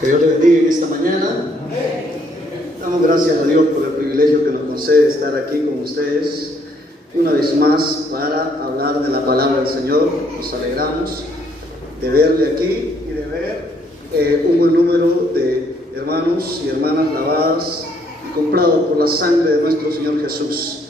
Que Dios le bendiga en esta mañana. Damos gracias a Dios por el privilegio que nos concede estar aquí con ustedes una vez más para hablar de la palabra del Señor. Nos alegramos de verle aquí y de ver un buen número de hermanos y hermanas lavadas y comprados por la sangre de nuestro Señor Jesús.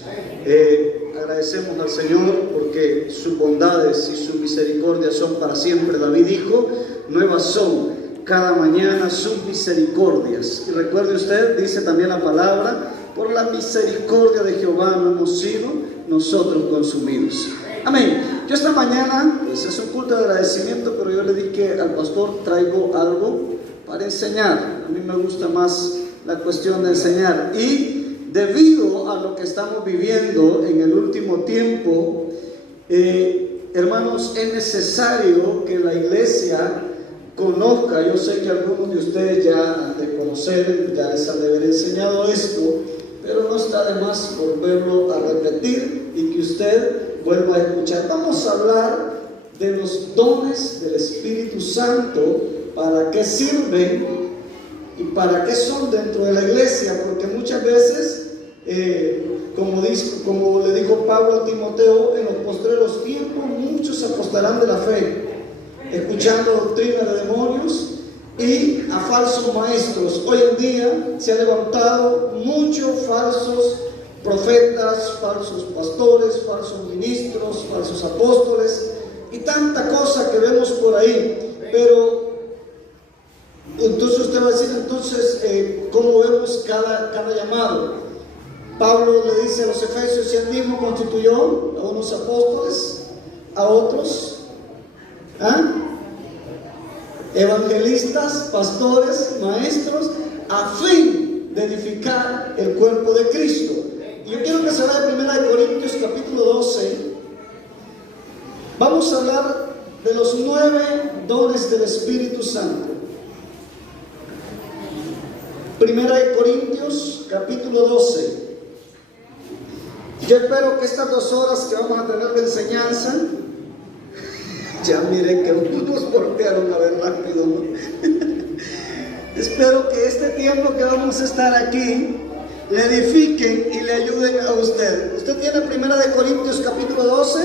Agradecemos al Señor porque sus bondades y sus misericordias son para siempre. David dijo: nuevas son cada mañana sus misericordias. Y recuerde usted, dice también la palabra: por la misericordia de Jehová no hemos sido nosotros consumidos. Amén. Yo esta mañana, pues es un culto de agradecimiento, pero yo le dije al pastor: traigo algo para enseñar. A mí me gusta más la cuestión de enseñar. Y debido a lo que estamos viviendo en el último tiempo, hermanos, es necesario que la iglesia conozca. Yo sé que algunos de ustedes ya de conocer, ya les han de haber enseñado esto, pero no está de más volverlo a repetir y que usted vuelva a escuchar. Vamos a hablar de los dones del Espíritu Santo, para qué sirven y para qué son dentro de la iglesia, porque muchas veces, como le dijo Pablo a Timoteo, en los postreros tiempos muchos se apostarán de la fe, escuchando doctrina de demonios y a falsos maestros. Hoy en día se han levantado muchos falsos profetas, falsos pastores, falsos ministros, falsos apóstoles y tanta cosa que vemos por ahí. Pero entonces usted va a decir, entonces, ¿cómo vemos cada llamado? Pablo le dice a los efesios: y él mismo constituyó a unos apóstoles, a otros evangelistas, pastores, maestros, a fin de edificar el cuerpo de Cristo. Y yo quiero que se vaya a 1 Corintios capítulo 12. Vamos a hablar de los 9 dones del Espíritu Santo. 1 Corintios capítulo 12. Yo espero que estas 2 horas que vamos a tener de enseñanza, ya mire que nos voltearon a ver rápido, ¿no? Espero que este tiempo que vamos a estar aquí le edifiquen y le ayuden a usted. Usted tiene 1 Corintios capítulo 12.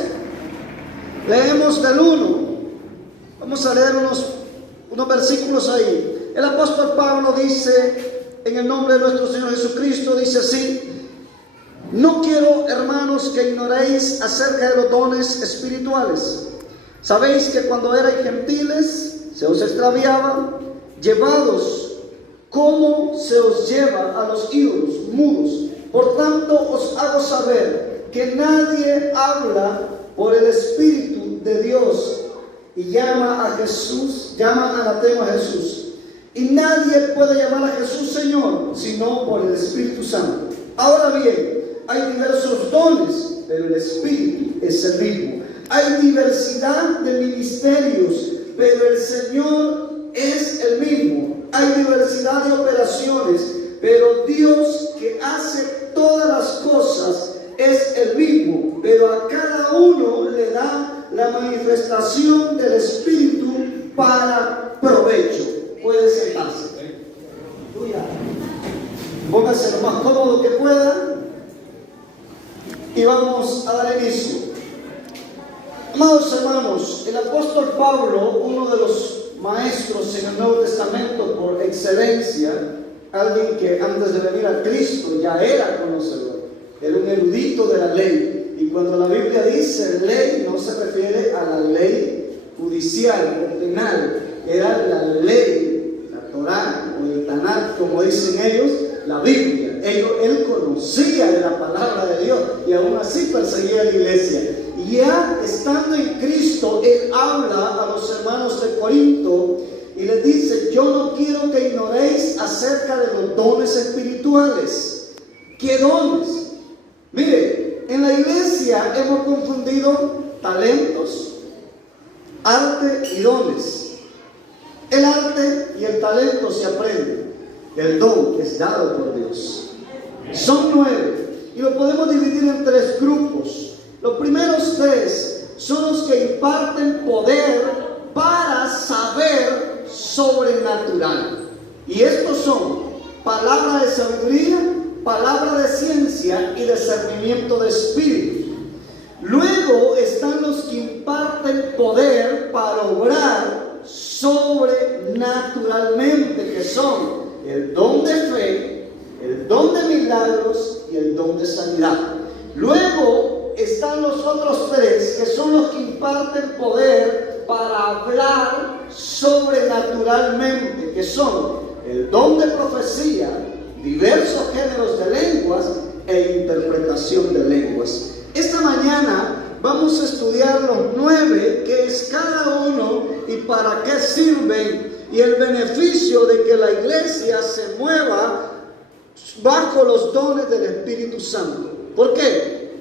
Leemos del 1. Vamos a leer unos versículos ahí. El apóstol Pablo dice, en el nombre de nuestro Señor Jesucristo, dice así: no quiero, hermanos, que ignoréis acerca de los dones espirituales. Sabéis que cuando erais gentiles se os extraviaba, llevados como se os lleva a los ídolos mudos. Por tanto os hago saber que nadie habla por el Espíritu de Dios y llama anatema a Jesús. Y nadie puede llamar a Jesús Señor sino por el Espíritu Santo. Ahora bien, hay diversos dones, pero el Espíritu es el mismo. Hay diversidad de ministerios, pero el Señor es el mismo. Hay diversidad de operaciones, pero Dios, que hace todas las cosas, es el mismo. Pero a cada uno le da la manifestación del Espíritu para provecho. Puede sentarse. Póngase lo más cómodo que pueda y vamos a dar inicio. Amados hermanos, el apóstol Pablo, uno de los maestros en el Nuevo Testamento por excelencia, alguien que antes de venir a Cristo ya era conocedor, era un erudito de la ley. Y cuando la Biblia dice ley, no se refiere a la ley judicial o penal, era la ley, la Torá o el Tanakh, como dicen ellos, la Biblia. Él conocía de la palabra de Dios y aún así perseguía a la iglesia. Y ya estando en Cristo, él habla a los hermanos de Corinto y les dice: yo no quiero que ignoréis acerca de los dones espirituales. ¿Qué dones? Mire, en la iglesia hemos confundido talentos, arte y dones. El arte y el talento se aprenden. El don es dado por Dios. Son 9 y lo podemos dividir en 3 grupos. Los primeros 3 son los imparten poder para saber sobrenatural. Y estos son palabra de sabiduría, palabra de ciencia y discernimiento de espíritu. Luego están los que imparten poder para obrar sobrenaturalmente, que son el don de fe, el don de milagros y el don de sanidad. Luego están los otros tres, que son los que imparten poder para hablar sobrenaturalmente, que son el don de profecía, diversos géneros de lenguas e interpretación de lenguas. Esta mañana vamos a estudiar los 9, qué es cada uno y para qué sirven, y el beneficio de que la iglesia se mueva bajo los dones del Espíritu Santo. ¿Por qué?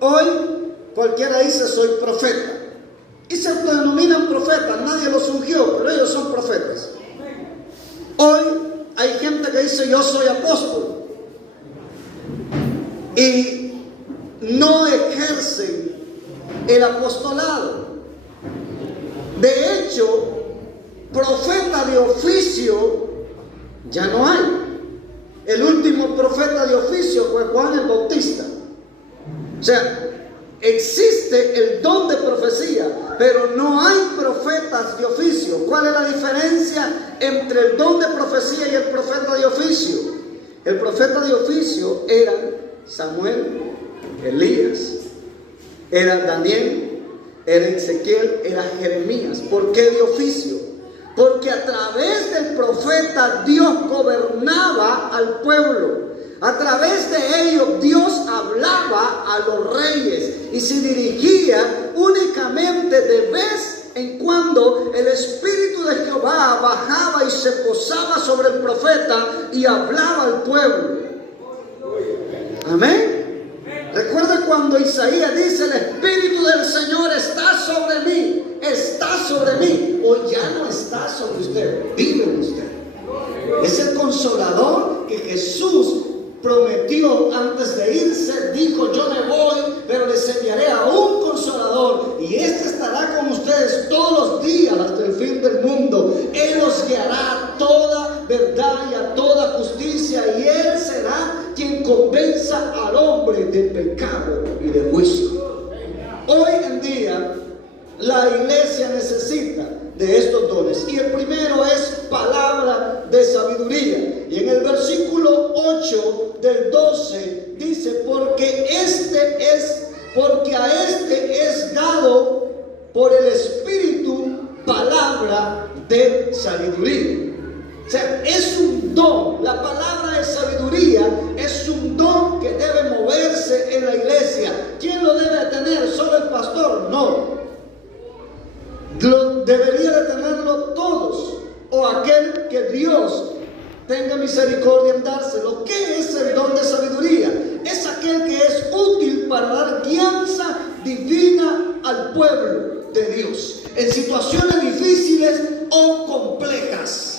Hoy cualquiera dice soy profeta y se denominan profetas, nadie los ungió, pero ellos son profetas. Hoy hay gente que dice yo soy apóstol y no ejercen el apostolado. De hecho, profeta de oficio ya no hay. El último profeta de oficio fue Juan el Bautista. O sea, existe el don de profecía, pero no hay profetas de oficio. ¿Cuál es la diferencia entre el don de profecía y el profeta de oficio? El profeta de oficio era Samuel, Elías, era Daniel, era Ezequiel, era Jeremías. ¿Por qué de oficio? Porque a través del profeta Dios gobernaba al pueblo. A través de ellos Dios hablaba a los reyes y se dirigía únicamente de vez en cuando. El Espíritu de Jehová bajaba y se posaba sobre el profeta y hablaba al pueblo. Amén. Recuerda cuando Isaías dice: el Espíritu del Señor está sobre mí, está sobre mí. Hoy ya no está sobre usted, vive en usted. Es el consolador que Jesús prometió antes de irse. Dijo: yo me voy, pero les enviaré a un consolador, y este estará con ustedes todos los días hasta el fin del mundo. Él los guiará a toda verdad y a toda justicia, y Él será quien convenza al hombre de pecado y de juicio. Hoy en día la iglesia necesita de estos dones, y el primero es palabra de sabiduría. Y en el versículo 8 del 12 dice: porque a este es dado por el Espíritu palabra de sabiduría. O sea, es un don. La palabra de sabiduría es un don que debe moverse en la iglesia. ¿Quién lo debe tener? ¿Solo el pastor? No. Debería de tenerlo todos, o aquel que Dios tenga misericordia en dárselo. ¿Qué es el don de sabiduría? Es aquel que es útil para dar guianza divina al pueblo de Dios en situaciones difíciles o complejas.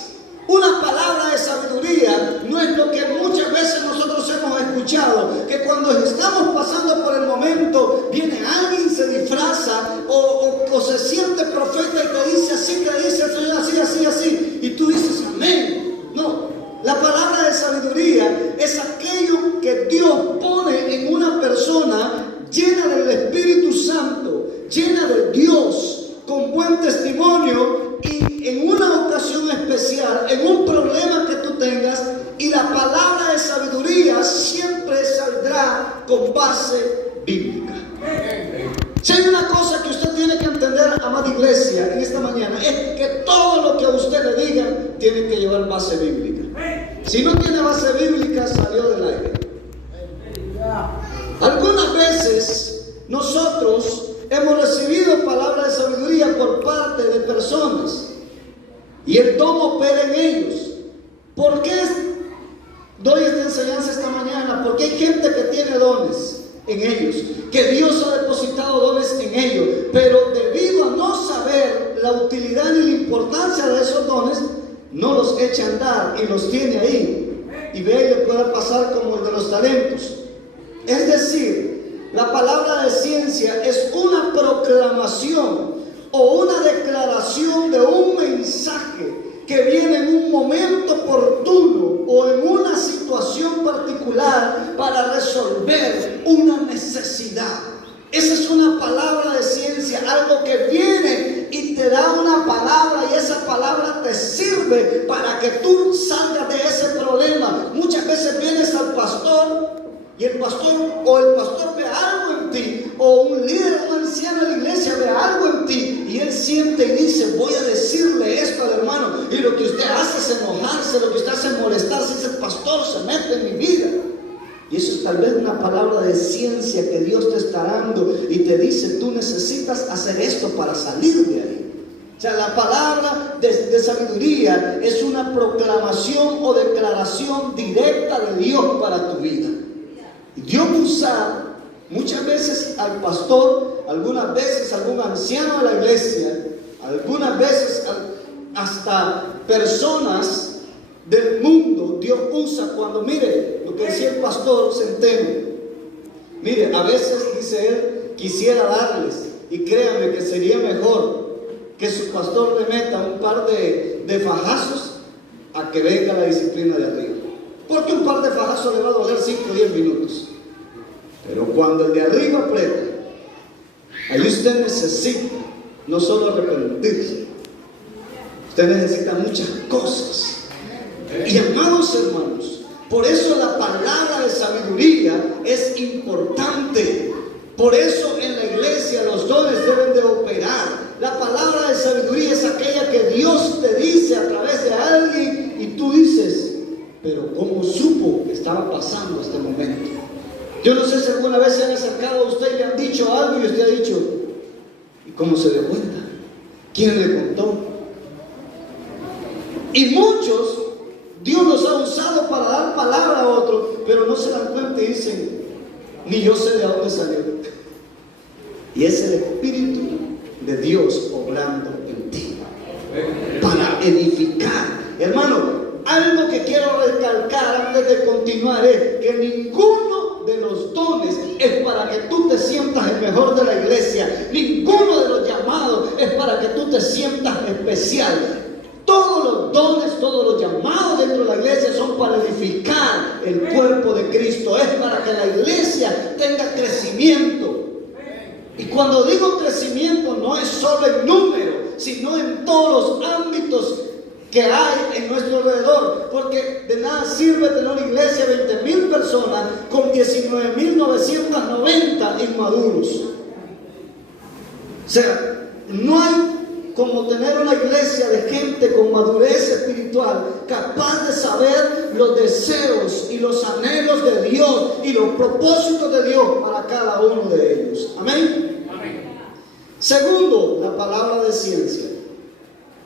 Una palabra de sabiduría no es lo que muchas veces nosotros hemos escuchado, que cuando estamos pasando por el momento, viene alguien, se disfraza o se siente profeta y te dice así, te dice el Señor así, así, así, y tú dices amén. No, la palabra de sabiduría es aquello que Dios pone en una persona llena del Espíritu Santo, llena de Dios, con buen testimonio, y en una ocasión especial, en un problema que tú tengas, y la palabra de sabiduría siempre saldrá con base bíblica. Si hay una cosa que usted tiene que entender, amada iglesia, en esta mañana, es que todo lo que a usted le digan tiene que llevar base bíblica. Si no tiene base bíblica, salió del aire. Algunas veces nosotros hemos recibido palabras de sabiduría por parte de personas y el don opera en ellos. ¿Por qué doy esta enseñanza esta mañana? Porque hay gente que tiene dones en ellos, que Dios ha depositado dones en ellos, pero debido a no saber la utilidad ni la importancia de esos dones, no los echa a andar y los tiene ahí, y ve y le puede pasar como el de los talentos. Es decir, la palabra de ciencia es una proclamación o una declaración de un mensaje que viene en un momento oportuno o en una situación particular para resolver una necesidad. Esa es una palabra de ciencia, algo que viene y te da una palabra, y esa palabra te sirve para que tú salgas de ese problema. Muchas veces vienes al pastor y el pastor ve algo en ti, o un líder, un anciano de la iglesia ve algo en ti, y él siente y dice: voy a decirle esto al hermano, y lo que usted hace es enojarse, lo que usted hace es molestarse, dice: el pastor se mete en mi vida. Y eso es tal vez una palabra de ciencia que Dios te está dando y te dice: tú necesitas hacer esto para salir de ahí. O sea, la palabra de sabiduría es una proclamación o declaración directa de Dios para tu vida. Y Dios usa muchas veces al pastor, algunas veces algún anciano de la iglesia, algunas veces hasta personas del mundo. Dios usa cuando, mire, lo que decía el pastor Centeno, mire, a veces dice él, quisiera darles, y créanme que sería mejor que su pastor le meta un par de fajazos a que venga la disciplina de arriba, porque un par de fajazos le va a doler 5 o 10 minutos. Pero cuando el de arriba aprieta, ahí usted necesita no solo arrepentirse, usted necesita muchas cosas. Y amados hermanos, por eso la palabra de sabiduría es importante. Por eso en la iglesia los dones deben de operar. La palabra de sabiduría es aquella que Dios te dice a través de alguien y tú dices: pero ¿cómo supo que estaba pasando este momento? Yo no sé si alguna vez se han acercado a usted y le han dicho algo y usted ha dicho: ¿y cómo se dio cuenta? ¿Quién le contó? Y muchos, Dios los ha usado para dar palabra a otros, pero no se dan cuenta y dicen: ni yo sé de dónde salió. Y es el Espíritu de Dios obrando en ti para edificar. Hermano, algo que quiero recalcar antes de continuar es que ninguno de los dones es para que tú te sientas el mejor de la iglesia. Ninguno de los llamados es para que tú te sientas especial. Todos los dones, todos los llamados dentro de la iglesia son para edificar el cuerpo de Cristo. Es para que la iglesia tenga crecimiento. Y cuando digo crecimiento, no es solo en número, sino en todos los ámbitos que hay en nuestro alrededor. Porque de nada sirve tener una iglesia de 20,000 personas con 19,990 inmaduros. O sea, no hay como tener una iglesia de gente con madurez espiritual, capaz de saber los deseos y los anhelos de Dios y los propósitos de Dios para cada uno de ellos. Amén. Amén. Segundo, la palabra de ciencia.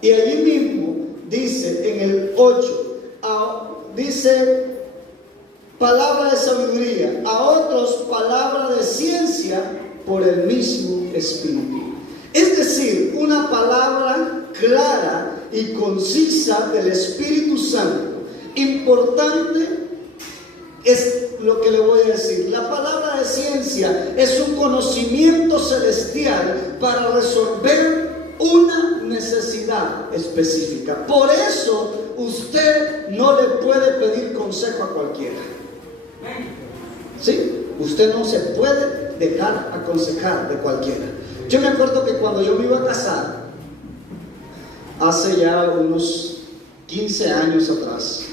Y allí mismo dice en el 8, dice palabra de sabiduría, a otros palabra de ciencia por el mismo Espíritu. Es decir, una palabra clara y concisa del Espíritu Santo. Importante es lo que le voy a decir. La palabra de ciencia es un conocimiento celestial para resolver una necesidad específica. Por eso usted no le puede pedir consejo a cualquiera. ¿Sí? Usted no se puede dejar aconsejar de cualquiera. Yo me acuerdo que cuando yo me iba a casar, hace ya unos 15 años atrás,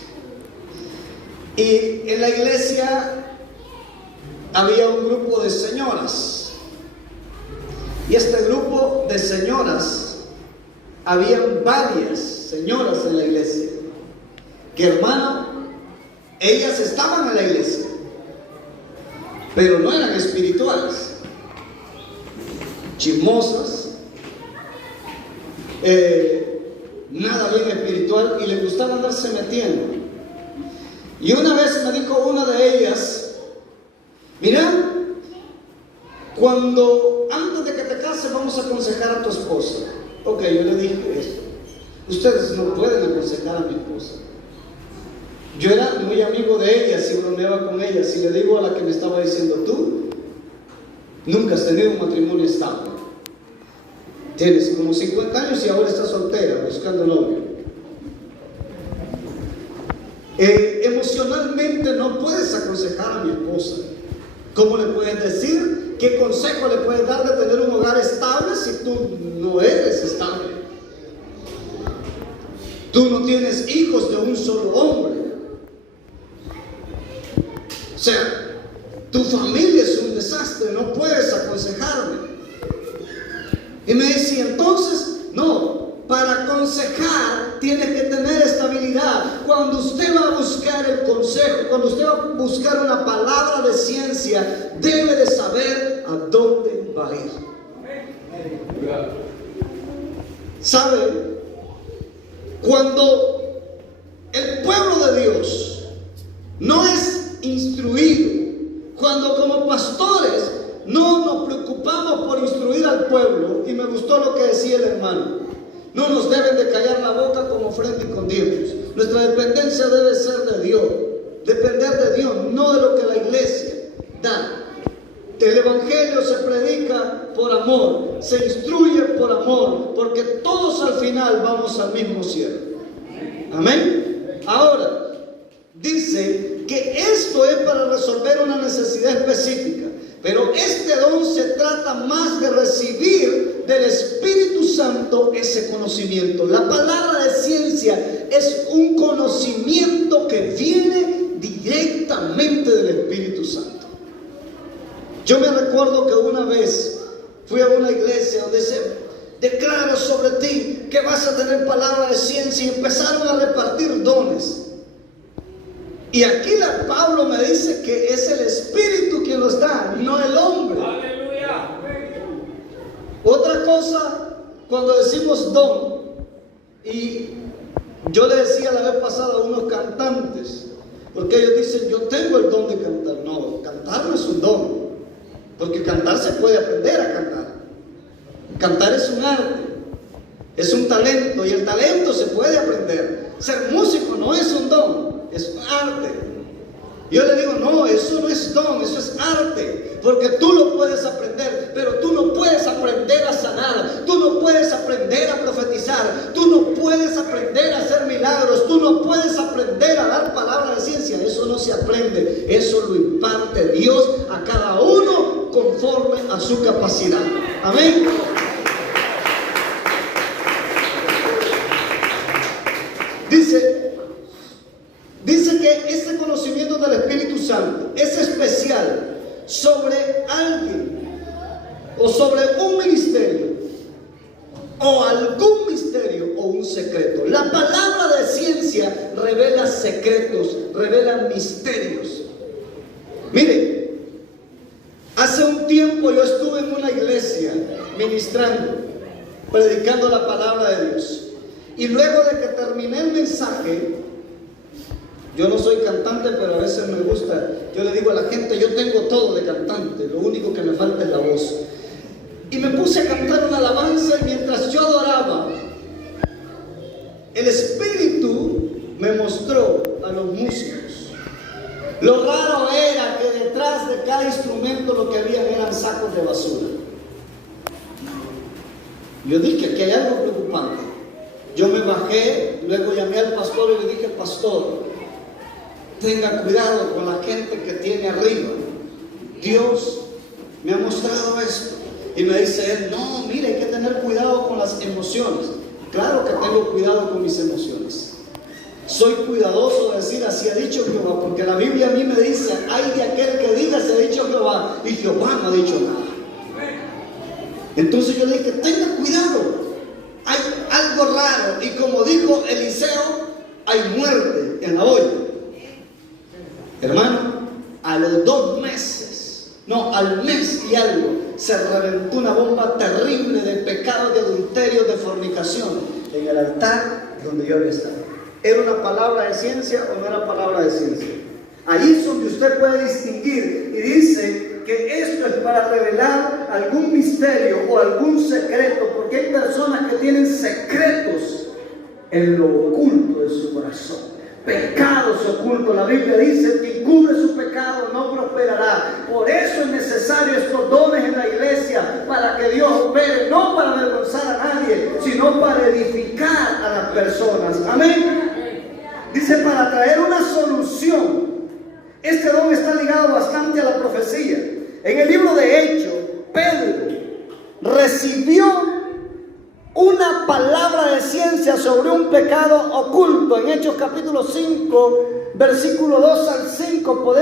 y en la iglesia había un grupo de señoras, y este grupo de señoras, habían varias señoras en la iglesia, que hermano, ellas estaban en la iglesia, pero no eran espirituales, chismosas, nada bien espiritual, y les gustaba andarse metiendo. Y una vez me dijo una de ellas: mira, antes de que te cases vamos a aconsejar a tu esposa. Ok, yo le dije esto: ustedes no pueden aconsejar a mi esposa. Yo era muy amigo de ella, si bromeaba con ella. Si le digo a la que me estaba diciendo: tú nunca has tenido un matrimonio estable. Tienes como 50 años y ahora estás soltera, buscando novio. Emocionalmente no puedes aconsejar a mi esposa. ¿Cómo le puedes decir? ¿Qué consejo le puedes dar de tener un hogar estable si tú no eres estable? Tú no tienes hijos de un solo hombre. O sea, tu familia es un desastre, no puedes aconsejarme. Y me decía, entonces, no, para aconsejar tiene que tener estabilidad. Cuando usted va a buscar el consejo, cuando usted va a buscar una palabra de ciencia, debe de saber a dónde va a ir. ¿Sabe? Cuando el pueblo de Dios no es instruido, cuando como pastores no nos preocupamos por instruir al pueblo, y me gustó lo que decía el hermano, no nos deben de callar la boca como ofrenda y con diezmos. Nuestra dependencia debe ser de Dios, depender de Dios, no de lo que la iglesia da. El evangelio se predica por amor, se instruye por amor, porque todos al final vamos al mismo cielo. Amén. Ahora, dice que esto es para resolver una necesidad específica, pero este don se trata más de recibir del Espíritu Santo ese conocimiento. La palabra de ciencia es un conocimiento que viene directamente del Espíritu Santo. Yo me recuerdo que una vez fui a una iglesia donde se declara sobre ti que vas a tener palabra de ciencia, y empezaron a repartir dones. Y aquí Pablo me dice que es el Espíritu quien los da, no el hombre. ¡Aleluya! Otra cosa, cuando decimos don, y yo le decía la vez pasada a unos cantantes, porque ellos dicen, yo tengo el don de cantar. No, cantar no es un don, porque cantar se puede aprender a cantar. Cantar es un arte, es un talento, y el talento se puede aprender. Ser músico no es un don, es un arte. Yo le digo, no, eso no es don, eso es arte, porque tú lo puedes aprender, pero tú no puedes aprender a sanar, tú no puedes aprender a profetizar, tú no puedes aprender a hacer milagros, tú no puedes aprender a dar palabra de ciencia. Eso no se aprende, eso lo imparte Dios a cada uno conforme a su capacidad. Amén. Dice que este conocimiento del Espíritu Santo es especial sobre alguien o sobre un ministerio o algún misterio o un secreto. La palabra de ciencia revela secretos, revela misterios. Mire, hace un tiempo yo estuve en una iglesia ministrando, predicando la palabra de Dios. Y luego de que terminé el mensaje, yo no soy cantante, pero a veces me gusta, yo le digo a la gente, yo tengo todo de cantante, lo único que me falta es la voz. Y me puse a cantar una alabanza, y mientras yo adoraba, el Espíritu me mostró a los músicos. Lo raro era que detrás de cada instrumento lo que había eran sacos de basura. Yo dije que hay algo preocupante. Yo me bajé, luego llamé al pastor y le dije, pastor, tenga cuidado con la gente que tiene arriba. Dios me ha mostrado esto. Y me dice él, no, mire, hay que tener cuidado con las emociones. Claro que tengo cuidado con mis emociones. Soy cuidadoso de decir, así ha dicho Jehová, porque la Biblia a mí me dice, hay de aquel que diga, se ha dicho Jehová, y Jehová no ha dicho nada. Entonces yo le dije, tenga cuidado. Hay algo raro, y como dijo Eliseo, hay muerte en la olla. Hermano, a los 2 meses, no, al mes y algo, se reventó una bomba terrible de pecado, de adulterio, de fornicación en el altar donde yo había estado. ¿Era una palabra de ciencia o no era palabra de ciencia? Ahí es donde usted puede distinguir, y dice que esto es para revelar algún misterio o algún secreto, porque hay personas que tienen secretos en lo oculto de su corazón, pecados ocultos. La Biblia dice que cubre su pecado no prosperará. Por eso es necesario estos dones en la iglesia, para que Dios opere, no para avergonzar a Amén. Dice, para traer una solución. Este don está ligado bastante a la profecía. En el libro de Hechos, Pedro recibió una palabra de ciencia sobre un pecado oculto. En Hechos capítulo 5, versículo 2 al 5,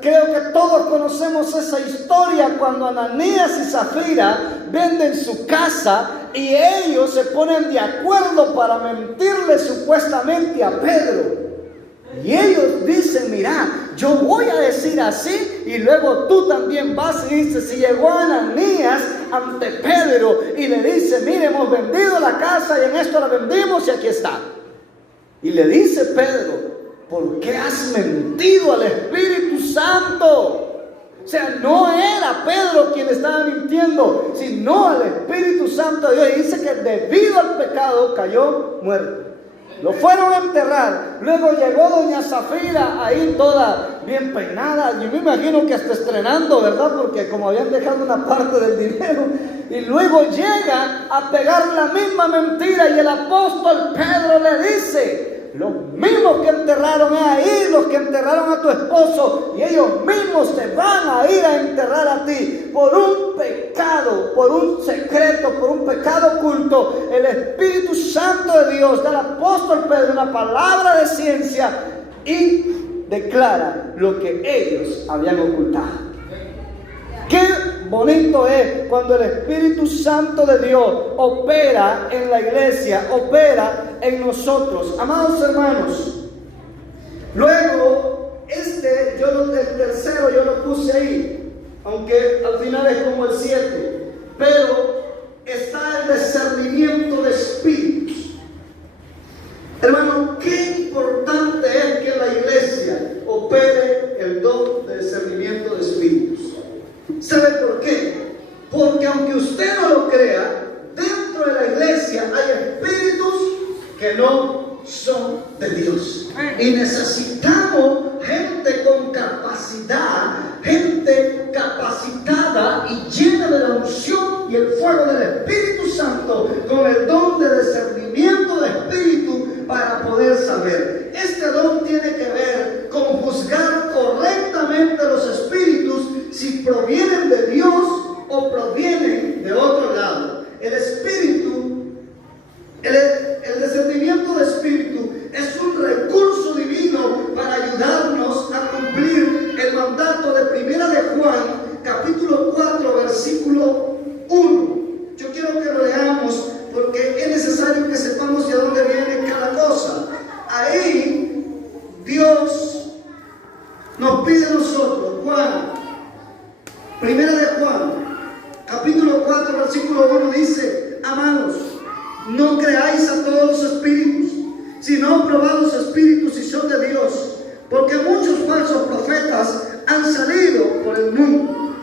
creo que todos conocemos esa historia, cuando Ananías y Zafira venden su casa y ellos se ponen de acuerdo para mentirle supuestamente a Pedro. Y ellos dicen, mira, yo voy a decir así y luego tú también vas y dices. Si llegó Ananías ante Pedro y le dice, mire, hemos vendido la casa y en esto la vendimos y aquí está. Y le dice Pedro, ¿por qué has mentido al Espíritu Santo? O sea, no era Pedro quien estaba mintiendo, sino al Espíritu Santo de Dios. Y dice que debido al pecado cayó muerto. Lo fueron a enterrar. Luego llegó doña Zafira ahí toda bien peinada. Yo me imagino que hasta estrenando, ¿verdad? Porque como habían dejado una parte del dinero. Y luego llega a pegar la misma mentira. Y el apóstol Pedro le dice, los mismos que enterraron ahí, los que enterraron a tu esposo, y ellos mismos te van a ir a enterrar a ti por un pecado, por un secreto, por un pecado oculto. El Espíritu Santo de Dios da al apóstol Pedro una palabra de ciencia y declara lo que ellos habían ocultado. Qué bonito es cuando el Espíritu Santo de Dios opera en la iglesia, opera en nosotros. Amados hermanos, luego el tercero yo lo puse ahí, aunque al final es como el 7, pero está el discernimiento de espíritus. Hermano, qué importante es que la iglesia opere el don de discernimiento de espíritus. ¿Sabe por qué? Porque aunque usted no lo crea, dentro de la iglesia hay espíritus que no son de Dios. Y necesitamos gente con capacidad, gente capacitada y llena de la unción y el fuego del Espíritu Santo, con el don de discernimiento de espíritu para poder saber. Este don tiene que ver con juzgar correctamente los espíritus, si provienen de Dios o provienen de otro lado. El espíritu, el discernimiento de espíritu es un recurso divino para ayudarnos a cumplir el mandato de Primera de Juan, capítulo 4, versículo 1. Yo quiero que lo leamos porque es necesario que sepamos de dónde viene cada cosa. Ahí Dios nos pide a nosotros, Primera de Juan, capítulo 4, versículo 1 dice, amados, no creáis a todos los espíritus, sino probad los espíritus si son de Dios, porque muchos falsos profetas han salido por el mundo.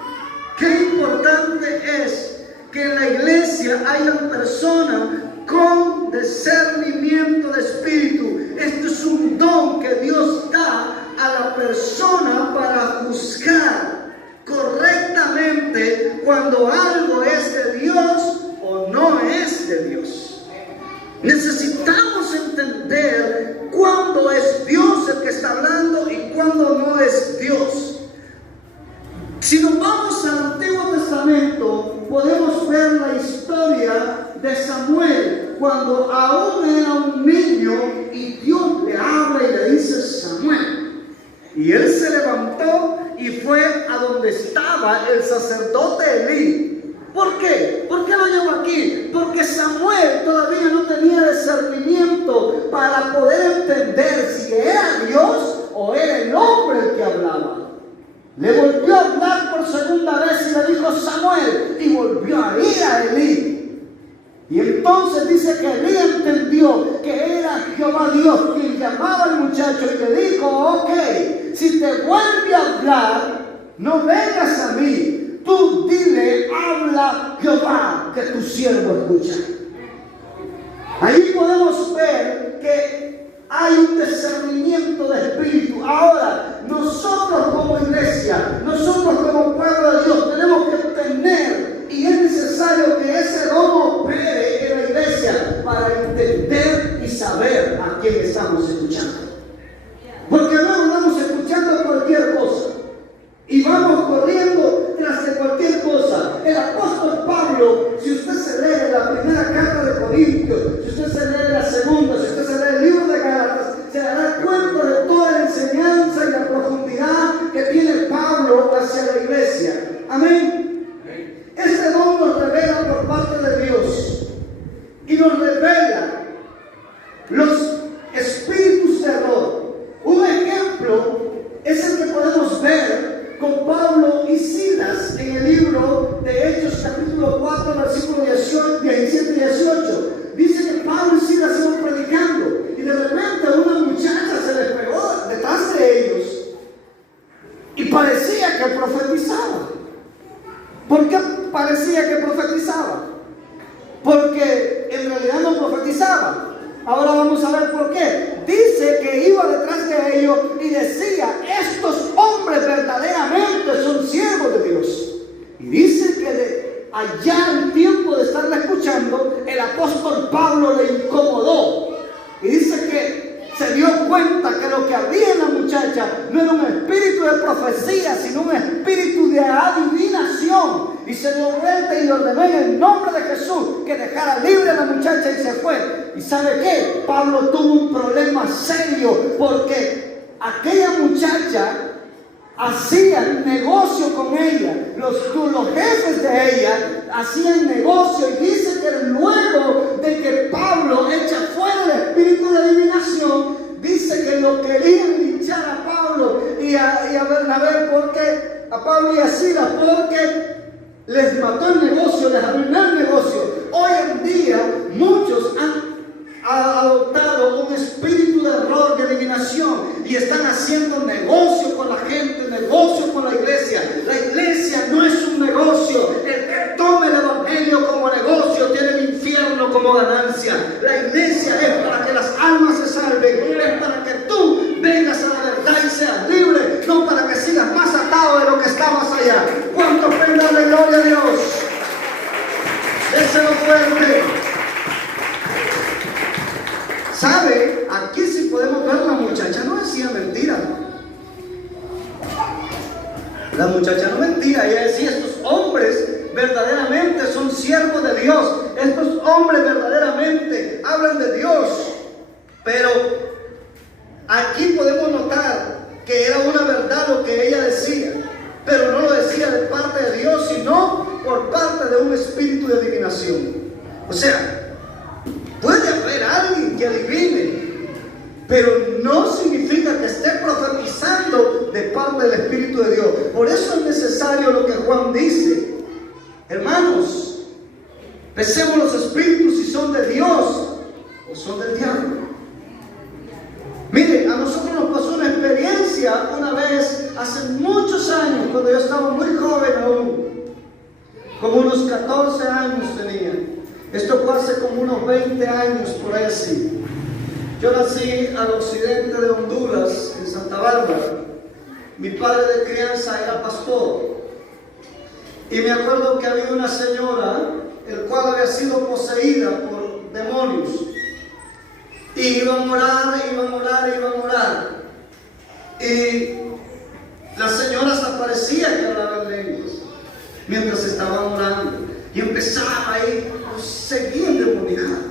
Qué importante es que en la iglesia haya personas con discernimiento de espíritu. Esto es un don que Dios da a la persona para juzgar correctamente cuando algo es de Dios o no es de Dios. Necesitamos entender cuándo es Dios el que está hablando y cuándo no es Dios. Si nos vamos al Antiguo Testamento, podemos ver la historia de Samuel, cuando aún era un niño y Dios le habla y le dice Samuel. Y él se levantó y fue a donde estaba el sacerdote Elí. ¿Por qué? ¿Por qué lo llevo aquí? Porque Samuel todavía no tenía discernimiento para poder entender si era Dios o era el hombre el que hablaba. Le volvió a hablar por segunda vez y le dijo Samuel, y volvió a ir a Elí. Y entonces dice que Elí entendió que era Jehová Dios quien llamaba al muchacho y le dijo, ok, si te vuelve a hablar, no vengas a mí, tú dile, habla Jehová, que tu siervo escucha. Ahí podemos ver que hay un discernimiento de espíritu. Ahora, nosotros como iglesia, nosotros como pueblo de Dios, tenemos que tener, y es necesario que ese don opere en la iglesia para entender y saber Pablo, si usted se lee la primera carta de Corintios, si usted se lee la segunda, si usted se lee el libro de Gálatas, se dará cuenta de toda la enseñanza y la profundidad que tiene Pablo hacia la iglesia. Amén. Este don nos revela por parte de Dios y nos revela los espíritus de error. Un ejemplo es el que podemos ver con Pablo y Silas en el libro de Hechos capítulo 4 versículos 17 y 18. Dice que Pablo y Silas iban predicando y de repente una muchacha se les pegó detrás de ellos y parecía que profetizaba. ¿Por qué parecía que profetizaba? Porque en realidad no profetizaba. Ahora vamos a ver por qué. Dice que iba detrás de ellos y decía: estos hombres verdaderamente son siervos de Dios. Y dice que allá en tiempo de estarla escuchando, el apóstol Pablo le incomodó. Y dice que se dio cuenta que lo que había en la muchacha no era un espíritu de profecía, sino un espíritu de adivinación. Y se dio vuelta y le ordenó en el nombre de Jesús que dejara libre a la muchacha y se fue. ¿Y sabe qué? Pablo tuvo un problema serio porque aquella muchacha hacían negocio con ella. Los jefes de ella hacían negocio, y dice que luego de que Pablo echa fuera el espíritu de adivinación, dice que lo querían linchar a Pablo y a Bernabé, porque a Pablo y a Silas, porque les mató el negocio, les arruinó el negocio. Hoy en día muchos han adoptado un espíritu de error, de adivinación, y están haciendo negocio con la gente, negocio con la iglesia. La iglesia no es un negocio. El que tome el evangelio como negocio tiene el infierno como ganancia. La iglesia es para que las almas se salven, es para que tú vengas a la verdad y seas libre, no para que sigas más atado de lo que estabas allá. ¿Cuánto pena de gloria a Dios? Déselo fuerte. ¿Sabe? Aquí sí podemos ver, la muchacha no decía mentira. La muchacha no mentía, ella decía: estos hombres verdaderamente son siervos de Dios, estos hombres verdaderamente hablan de Dios. Pero aquí podemos notar que era una verdad lo que ella decía, pero no lo decía de parte de Dios, sino por parte de un espíritu de adivinación. O sea, puede haber alguien que adivine, pero no significa que esté profetizando de parte del Espíritu de Dios. Por eso es necesario lo que Juan dice: hermanos, pesemos los espíritus si son de Dios o son del diablo. Mire, a nosotros nos pasó una experiencia una vez, hace muchos años, cuando yo estaba muy joven aún, como unos 14 años tenía. Esto fue hace como unos 20 años, por ahí así. Yo nací al occidente de Honduras, en Santa Bárbara. Mi padre de crianza era pastor. Y me acuerdo que había una señora, el cual había sido poseída por demonios. Y iban a orar, iban a orar, iban a orar. Y la señora se aparecía que hablaba en lenguas mientras estaban orando. Y empezaba ahí, seguía endemoniado.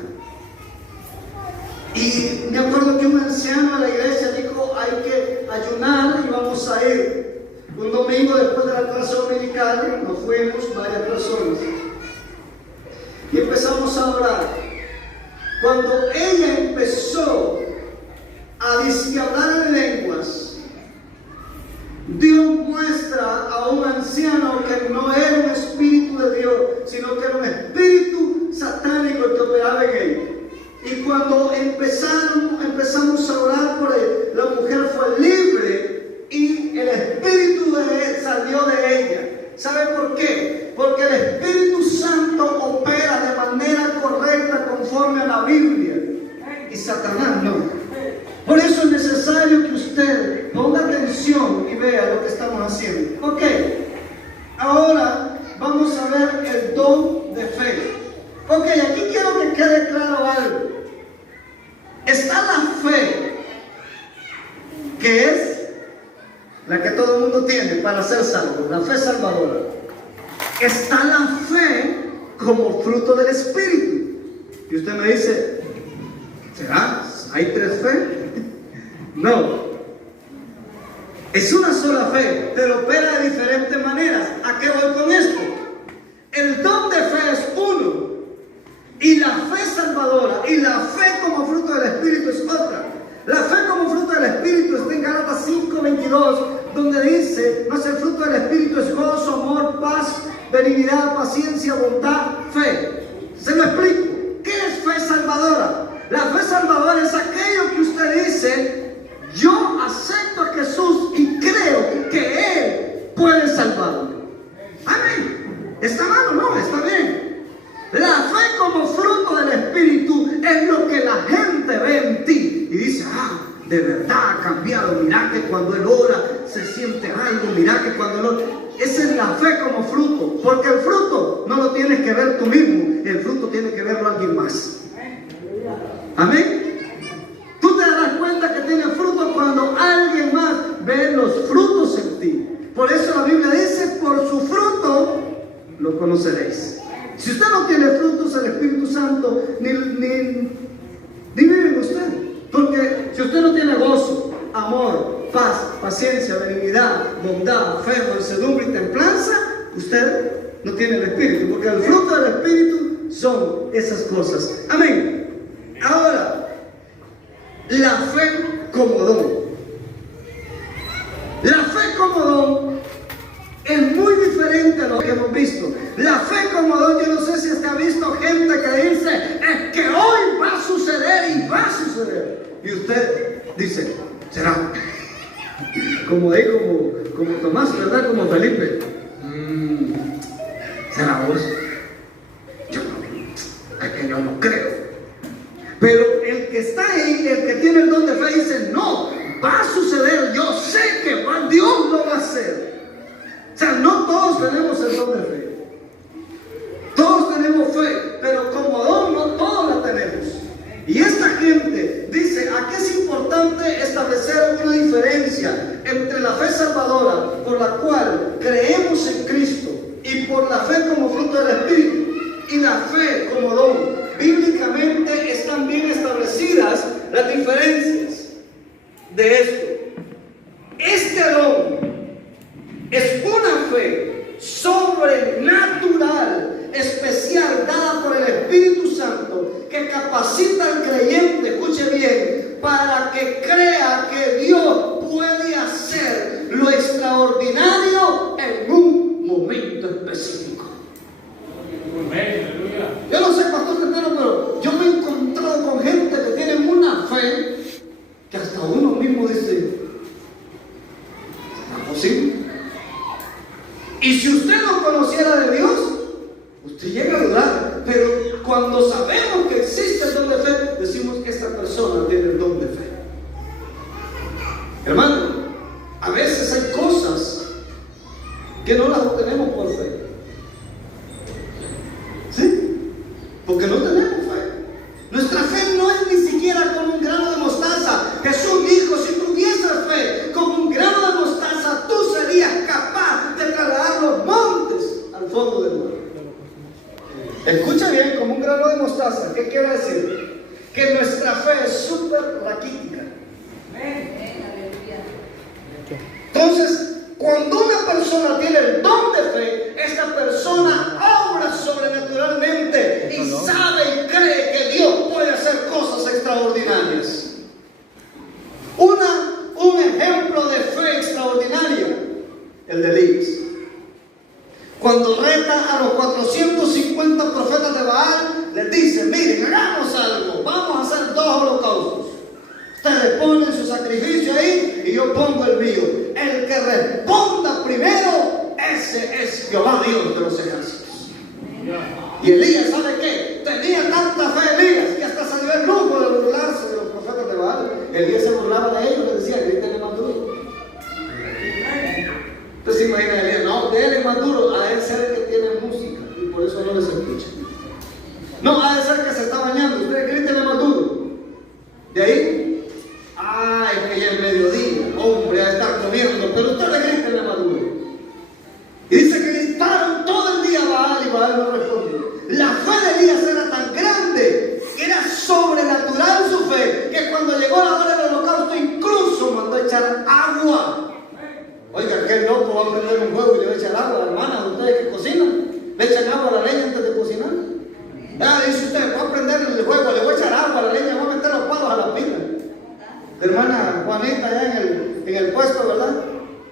Y me acuerdo que un anciano de la iglesia dijo: hay que ayunar y vamos a ir. Un domingo después de la clase dominical nos fuimos varias personas y empezamos a orar. Cuando ella empezó a hablar en lenguas, dio muestra a un anciano que no era un espíritu de Dios, sino que era un espíritu satánico que operaba en él. Y cuando empezamos a orar por él, la mujer fue libre y el espíritu de él salió de ella. ¿Sabe por qué? Porque el Espíritu Santo opera de manera correcta conforme a la Biblia, y Satanás no. Por eso es necesario que usted ponga atención y vea lo que estamos haciendo. Ok, ahora vamos a ver el don de fe. Ok, aquí quiero que quede claro algo. Está la fe, que es la que todo el mundo tiene para ser salvo, la fe salvadora. Está la fe como fruto del Espíritu. Y usted me dice, ¿será? ¿Hay tres fe? No. Es una sola fe, pero opera de diferentes maneras. ¿A qué voy con esto? El don de fe es uno. Y la fe salvadora y la fe como fruto del Espíritu es otra. La fe como fruto del Espíritu está en Gálatas 5:22, donde dice, mas el fruto del Espíritu es gozo, amor, paz, benignidad, paciencia, bondad, fe. ¿Se lo explico? ¿Qué es fe salvadora? La fe salvadora es aquello que usted dice, yo acepto a Jesús y creo que Él puede salvarme. Amén. ¿Está mal o no? Está bien. La fe como fruto del Espíritu es lo que la gente ve en ti y dice, de verdad ha cambiado. Mira que cuando Él ora se siente algo. Mira que cuando Él ora... Esa es la fe como fruto, porque el fruto no lo tienes que ver tú mismo, el fruto tiene que verlo alguien más. Amén. Tú te darás cuenta que tiene fruto cuando alguien más ve los frutos en ti. Por eso la Biblia dice, por su fruto lo conoceréis. Si usted no tiene frutos, el Espíritu Santo ni vive en usted. Porque si usted no tiene gozo, amor, paz, paciencia, benignidad, bondad, fe, mansedumbre y templanza, usted no tiene el Espíritu. Porque el fruto del Espíritu son esas cosas. Amén. Ahora, la fe como don. La fe como don es muy diferente a lo que hemos visto. La fe como don, yo no sé si usted ha visto gente que dice, es que hoy va a suceder y va a suceder. Y usted dice, será. Como Tomás, ¿verdad? Como Felipe. ¿Será vos? Es que yo no creo. Pero el que está ahí, el que tiene el don de fe, dice, no, va a suceder, yo sé que Dios lo va a hacer. O sea, no todos tenemos el don de fe. Todos tenemos fe, pero como don no todos la tenemos. Y esta gente dice, aquí es importante establecer una diferencia entre la fe salvadora, por la cual creemos en Cristo, y por la fe como fruto del Espíritu, y la fe como don. Bíblicamente están bien establecidas las diferencias de esto. Este don es una fe sobrenatural, especial, dada por el Espíritu Santo, que capacita al creyente, escuche bien, para que crea que Dios puede hacer lo extraordinario en un momento específico. Yo no sé, pastor Centeno, pero yo me he encontrado con gente que tiene una fe que hasta uno mismo dice, ¿es posible? Y si usted no conociera de Dios, usted llega a dudar. Pero cuando sabemos que existe el don de fe, decimos que esta persona tiene el don de fe. Hermano, a veces hay cosas que no las obtenemos por fe. ¿Sí? Porque no tenemos fe. Nuestra fe no es ni siquiera como un grano de mostaza. Jesús dijo, si tuvieses fe como un grano de mostaza, tú serías capaz de trasladar los montes al fondo del mar. Escucha bien, como un grano de mostaza. ¿Qué quiere decir? Que nuestra fe es súper raquítica. Entonces, cuando una persona tiene el don de fe, esta persona obra sobrenaturalmente y sabe y cree que Dios puede hacer cosas extraordinarias. Un ejemplo de fe extraordinaria, el de Elías. Cuando reta a los 450 profetas de Baal, les dice, miren, hagamos algo, vamos a hacer 2 holocaustos. Ustedes ponen su sacrificio ahí y yo pongo el mío. El que responda primero, ese es Jehová Dios de los ejércitos. Y Elías, ¿sabe qué? Tenía tanta fe Elías que hasta salió el lujo de burlarse de los profetas de Baal. Elías se burlaba de ellos, les decía, griten más duro. Entonces imagina Elías, no, de él es más duro, a él ser el que tiene música y por eso no les escucha. No, ha de ser que se está bañando, ustedes griten más duro. De ahí, es que ya es mediodía, hombre, a estar comiendo, pero ustedes griten más duro. Y dice que gritaron todo el día a Baal y Baal no respondió. La Elías era tan grande, que era sobrenatural su fe, que cuando llegó la hora del holocausto incluso mandó echar agua. Oiga, qué loco va a prender un fuego y le va a echar agua, hermanas, ustedes que cocinan, le echan agua a la leña antes de cocinar. Dice usted, voy a prender el fuego, le voy a echar agua a la leña, voy a meter los palos a la pila. La hermana Juanita allá en el puesto, ¿verdad?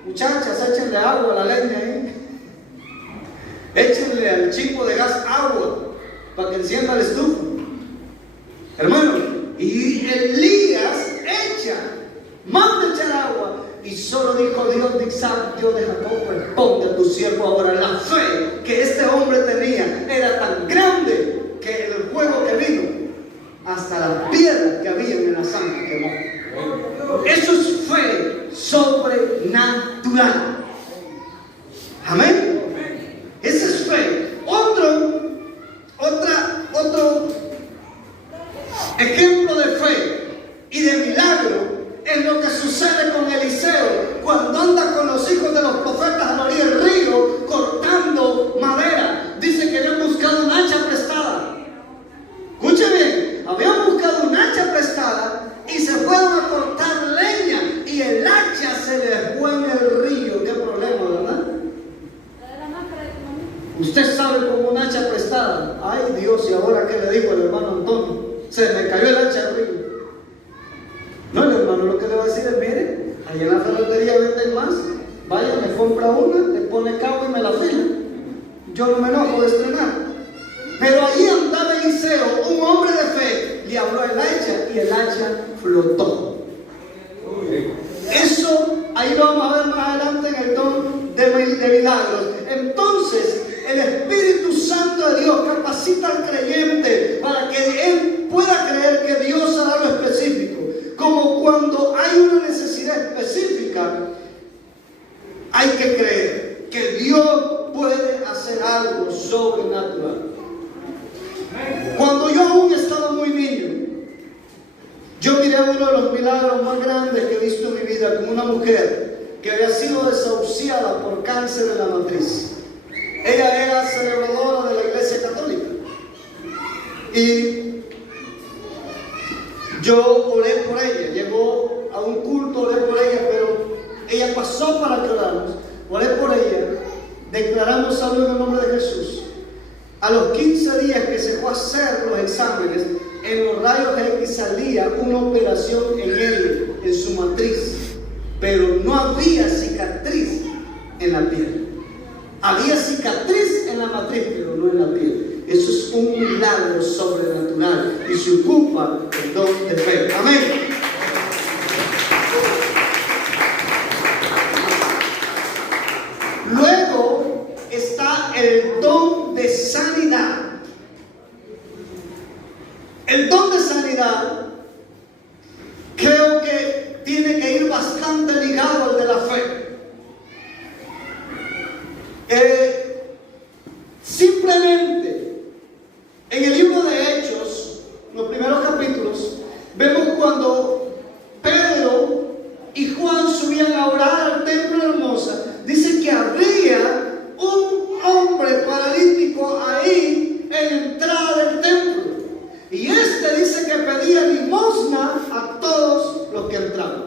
Muchachas, échenle agua a la leña ahí. Échenle al chico de gas agua para que encienda el estufa. Hermano, y Elías manda echar agua. Y solo dijo Dios de Isaac, Dios de Jacob, responde a tu siervo ahora. La fe que este hombre tenía era tan grande que el fuego que vino, hasta las piedras que había en la zanja quemó. Eso es fe sobrenatural. Amén. Esa es fe. Otro ejemplo de fe y de milagro es lo que sucede con Eliseo cuando anda con los hijos de los profetas a la orilla del río cortando madera. Dice que habían buscado un hacha prestada. Escuche bien, habían buscado un hacha prestada y se fueron a cortar leña y el hacha se les fue en el río. Qué problema, ¿verdad? Usted sabe como un hacha prestada. Ay Dios, ¿y ahora qué le dijo el hermano Antonio? Se me cayó el hacha al río. No, el hermano lo que le va a decir es, mire, allá en la ferretería venden más, vaya, me compra una, le pone cabo y me la fila. Yo no me enojo de estrenar. Pero ahí andaba Eliseo, un hombre de fe, le habló el hacha y el hacha flotó. Eso, ahí lo vamos a ver más adelante en el don de milagros. Entonces, el Espíritu Santo de Dios capacita al creyente para que él pueda creer que Dios hará lo específico. Como cuando hay una necesidad específica, hay que creer que Dios puede hacer algo sobrenatural. Cuando yo aún estaba muy niño, yo miré uno de los milagros más grandes que he visto en mi vida con una mujer que había sido desahuciada por cáncer de la matriz. Ella era celebradora de la Iglesia Católica. Y yo oré por ella, llegó a un culto, oré por ella, pero ella pasó para aclararnos. Oré por ella, declaramos salud en el nombre de Jesús. A los 15 días que se fue a hacer los exámenes, en los rayos X salía una operación en su matriz, pero no había cicatriz en la piel. Había cicatriz en la matriz, pero no en la piel. Eso es un milagro sobrenatural y se ocupa el don de fe. Amén. Luego está el don de sanidad. El don de sanidad creo que tiene que ir bastante ligado al de la fe. Simplemente en el libro de Hechos, los primeros capítulos, vemos cuando Pedro y Juan subían a orar al templo de Hermosa. Dice que había un hombre paralítico ahí en la entrada del templo. Y este dice que pedía limosna a todos los que entraban.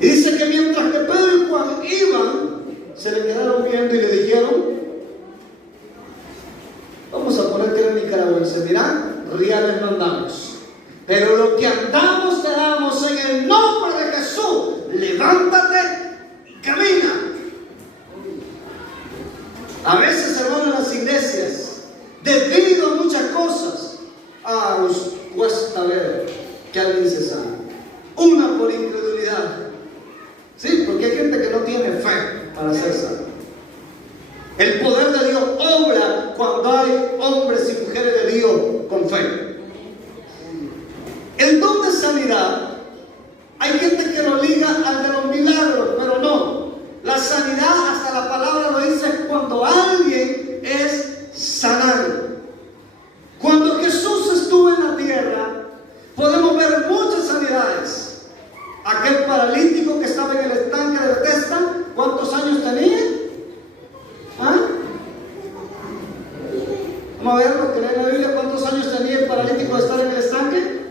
Y dice que mientras que Pedro y Juan iban, se le quedaron viendo y le dijeron, vamos a poner que era nicaragüense, mirá, reales no andamos, pero lo que andamos te damos en el nombre de Jesús. Levántate y camina. A veces, hermano, en las iglesias, debido a muchas cosas, nos cuesta ver que alguien se sana. Una, por incredulidad. Sí, porque hay gente que no tiene fe para ser sano. El poder de Dios obra cuando hay hombres y mujeres de Dios con fe. El don de sanidad, hay gente que lo liga al de los milagros, pero no. La sanidad, hasta la palabra lo dice, es cuando alguien es sanado. Cuando Jesús estuvo en la tierra, podemos ver muchas sanidades. Aquel paralítico que estaba en el estanque de Bethesda, ¿cuántos años tenía? ¿Ah? Vamos a ver. ver lo que lee la Biblia. ¿Cuántos años tenía el paralítico de estar en el estanque?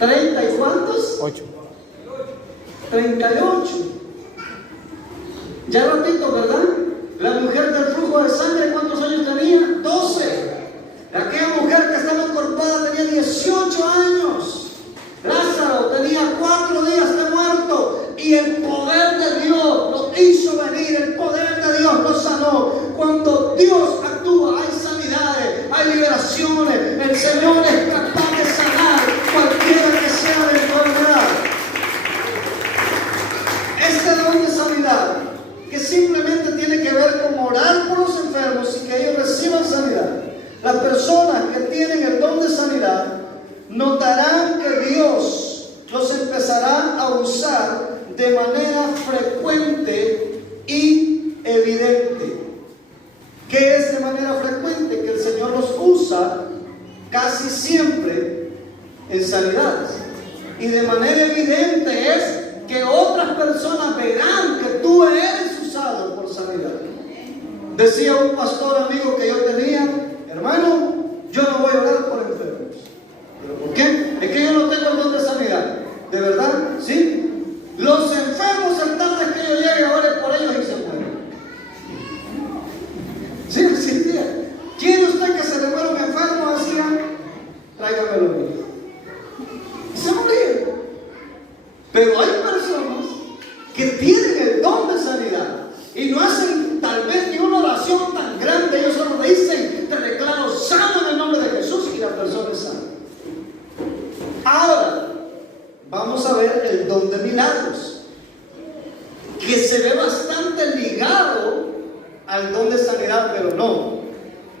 ¿30 y cuántos? 8. 38. Ya ratito, ¿verdad? La mujer del flujo de sangre, ¿cuántos años tenía? 12. Aquella mujer que estaba encorvada tenía 18 años. Lázaro tenía 4 días de muerto. Y el poder de Dios lo hizo venir. El poder de Dios lo sanó. Cuando Dios actúa, hay sanidades, hay liberaciones. El Señor es capaz de sanar cualquiera que sea la enfermedad. Este don de sanidad, que simplemente tiene que ver con orar por los enfermos y que ellos reciban sanidad. Las personas que tienen el don de sanidad notarán que Dios los empezará a usar de manera frecuente y evidente. ¿Qué es de manera frecuente? Que el Señor los usa casi siempre en sanidades. Y de manera evidente es que otras personas verán que tú eres usado por sanidad. Decía un pastor amigo que yo tenía: hermano, yo no voy a orar por enfermos. ¿Pero por qué? Es que yo no tengo el don de sanidad. ¿De verdad? ¿Sí? Los enfermos están de que yo llegue a orar por ellos y se mueren. ¿Sí? ¿Sí? ¿Quiere usted que se le muera un enfermo? Decía: tráigamelo a mí. Y se moría. Pero hay personas que tienen el don de sanidad y no hacen tal vez ni una oración tan grande. Ellos solo dicen: te declaro sano en el nombre de Jesús, y la persona es sana. Ahora vamos a ver el don de milagros, que se ve bastante ligado al don de sanidad, pero no.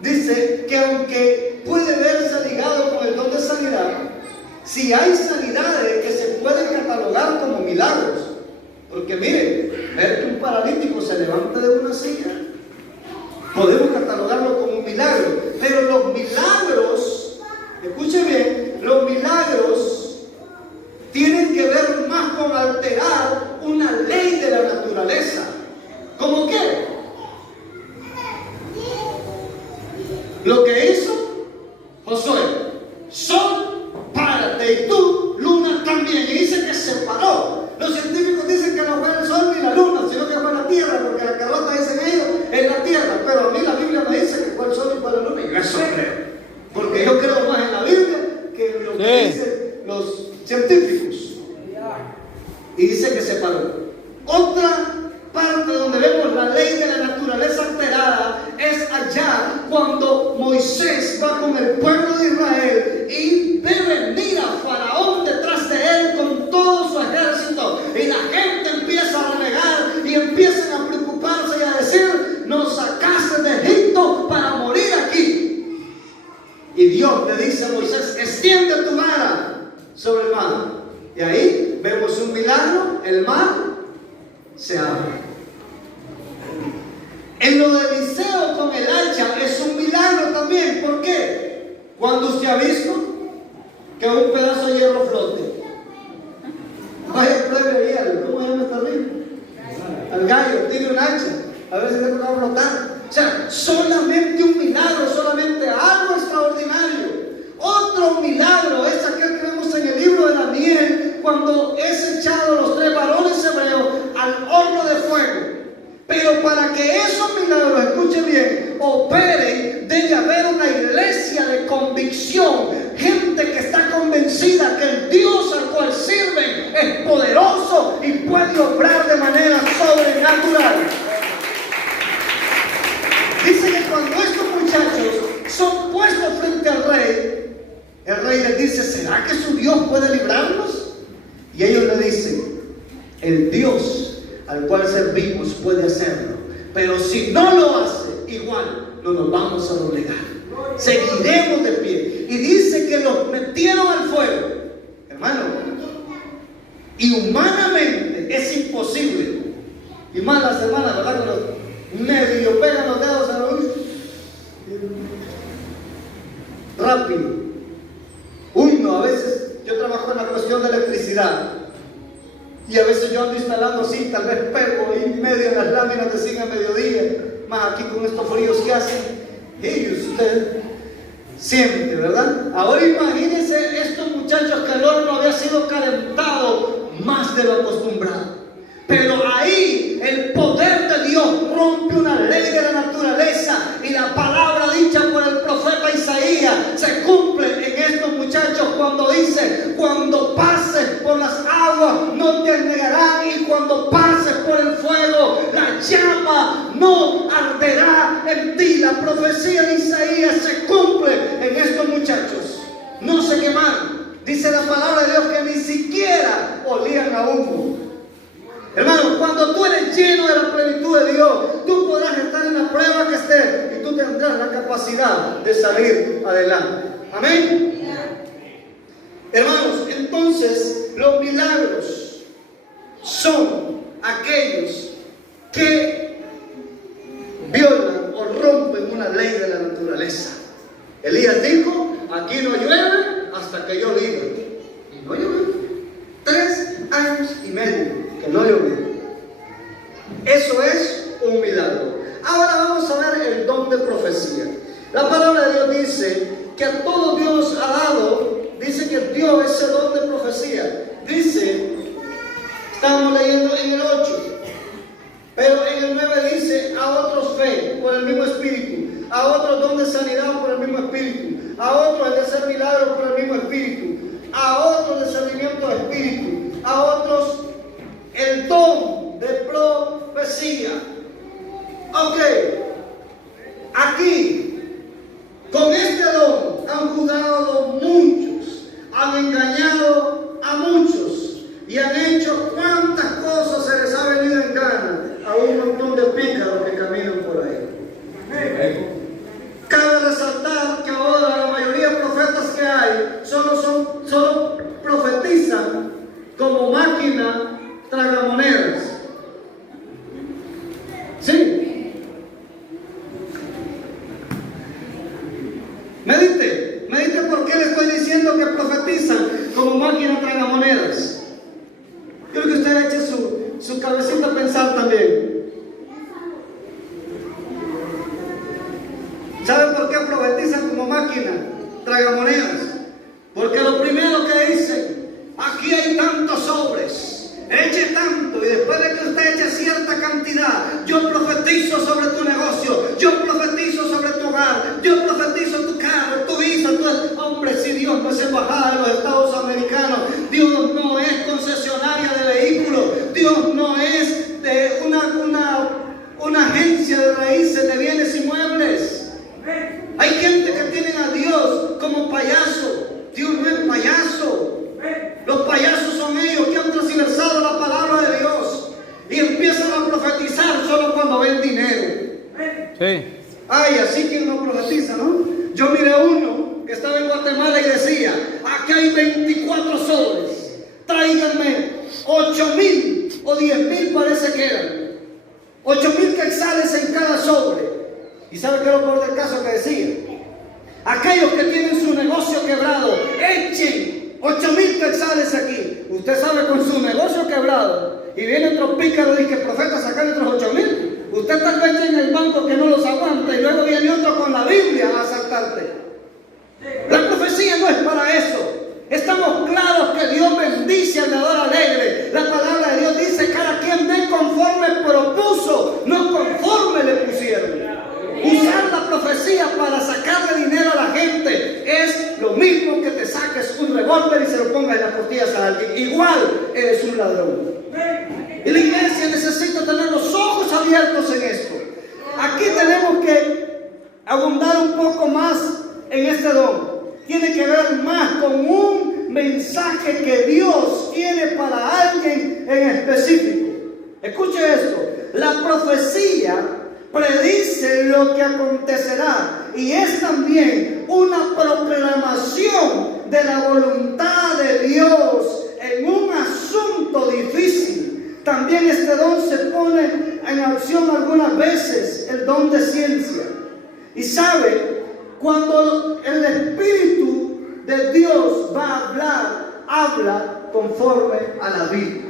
Dice que aunque puede verse ligado con el don de sanidad, si hay sanidades que se pueden catalogar como milagros. Porque miren, ver que un paralítico se levanta de una silla, podemos catalogarlo como un milagro. Pero los milagros, escuche bien, los milagros tienen que ver más con alterar una ley de la naturaleza. ¿Cómo qué? Lo que hizo Josué: sol, párate, y tú, luna, también. Y dice que se paró. Los científicos dicen que no fue el sol ni la luna, sino que fue la tierra, porque la carrota, dicen ellos, es la tierra. Pero a mí la Biblia me dice que fue el sol y fue la luna, y yo eso creo. Porque yo creo más en la Biblia que en lo que dicen los científicos. Y dice que se paró. Otra parte donde vemos la ley de la naturaleza alterada es allá cuando Moisés va con el pueblo de Israel y ve venir a Faraón detrás de él con todo su ejército, y la gente empieza a renegar y empiezan a preocuparse y a decir: nos sacaste de Egipto para morir aquí. Y Dios le dice a Moisés: extiende tu vara sobre el mar. Y ahí vemos un milagro: el mar se abre. En lo de Eliseo con el hacha es un milagro también. ¿Por qué? Cuando usted ha visto que un pedazo de hierro flote, vaya, pruebe ahí ¿cómo se llama esta arriba? Al gallo, tire un hacha, a ver si se puede flotar. O sea, solamente un milagro, solamente algo extraordinario. Otro milagro es aquel que vemos en el libro de Daniel, cuando es echado los 3 varones hebreos al horno de fuego. Pero para que esos milagros, escuche bien, operen, debe haber una iglesia de convicción, gente que está convencida que el Dios al cual sirven es poderoso y puede obrar de manera sobrenatural. Dice que cuando estos muchachos son puestos frente al rey, el rey les dice: ¿será que su Dios puede librarnos? Y ellos le dicen: el Dios al cual servimos puede hacerlo, pero si no lo hace, igual no nos vamos a doblegar, seguiremos de pie. Y dice que los metieron al fuego, hermano, y humanamente es imposible. Y más las hermanas, ¿verdad? Que los medio pegan los dedos a la luz rápido. Uno, a veces, yo trabajo en la cuestión de electricidad, y a veces yo ando instalando así, tal vez pego ahí medio en las láminas de zinc a mediodía, más aquí con estos fríos que hacen, Y usted siente, ¿verdad? Ahora imagínense estos muchachos que el horno había sido calentado más de lo acostumbrado. Pero ahí el poder de Dios rompe una ley de la naturaleza y la palabra dicha por el profeta Isaías se cumple en estos muchachos cuando dice: cuando pases por las aguas no te anegarán, y cuando pases por el fuego la llama no arderá en ti. La profecía de Isaías se cumple en estos muchachos. No se quemaron. Dice la palabra de Dios que ni siquiera olían a humo. Hermano, cuando tú eres lleno de la plenitud de Dios, tú podrás estar en la prueba que estés y tú tendrás la capacidad de salir adelante. Amén. Hermanos, entonces los milagros son aquellos que violan o rompen una ley de la naturaleza. Elías dijo: aquí no llueve hasta que yo diga. Y no llovió. 3 años y medio que no llovió. Eso es un milagro. Ahora vamos a ver el don de profecía. La palabra de Dios dice que a todos Dios ha dado, dice que dio ese don de profecía. Dice, estamos leyendo en el 8, pero en el 9 dice: a otros fe por el mismo espíritu, a otros don de sanidad por el mismo espíritu, a otros el de hacer milagros por el mismo espíritu, a otros discernimiento de espíritu, a otros el don de profecía. Ok, aquí, con este don han juzgado muchos, han engañado a muchos y han hecho cuantas cosas se les ha venido en gana a un montón de pícaros que caminan por ahí. Cabe resaltar que ahora la mayoría de profetas que hay solo profetizan como máquina tragamonedas. ¿Sí? Medite por qué le estoy diciendo que profetizan como máquina tragamonedas. Quiero que usted eche su cabecita a pensar también. ¿Saben por qué profetizan como máquina tragamonedas? Porque lo primero que dicen: aquí hay tantos sobres, eche tanto, y después de que usted eche cierta cantidad, yo profetizo sobre tu negocio, yo profetizo sobre tu hogar, yo profetizo tu carro, tu visa, hombre, si Dios no es embajada de los Estados Americanos, Dios no es concesionaria de vehículos, Dios no es de una agencia de raíces de bienes inmuebles. Hay gente que tienen a Dios como payaso. Dios no es payaso. Los payasos son ellos que han transversado la palabra de Dios y empiezan a profetizar solo cuando ven dinero. Sí. Ay, así que no profetiza, ¿no? Yo miré uno que estaba en Guatemala y decía: aquí hay 24 sobres, tráiganme 8,000 o 10,000, parece que eran 8,000 quetzales en cada sobre. ¿Y sabe qué es lo peor del caso que decía? Aquellos que tienen su negocio quebrado, echen 8,000 quetzales aquí. Usted sabe, con su negocio quebrado, y viene otro pícaro y dice: profeta, sacar otros 8,000. Usted tal vez eche en el banco que no los aguanta, y luego viene otro con la Biblia a asaltarte. La profecía no es para eso. Estamos claros que Dios bendice al dador alegre. La palabra de Dios dice: cada quien dé conforme propuso, no conforme le pusieron. Usar la profecía para sacarle dinero a la gente es lo mismo que te saques un revólver y se lo pongas en las costillas a alguien. Igual eres un ladrón. Y la iglesia necesita tener los ojos abiertos en esto. Aquí tenemos que abundar un poco más en este don. Tiene que ver más con un mensaje que Dios tiene para alguien en específico. Escuche esto: la profecía predice lo que acontecerá y es también una proclamación de la voluntad de Dios en un asunto difícil. También este don se pone en acción algunas veces, el don de ciencia. Y sabe, cuando el Espíritu de Dios va a hablar, habla conforme a la Biblia.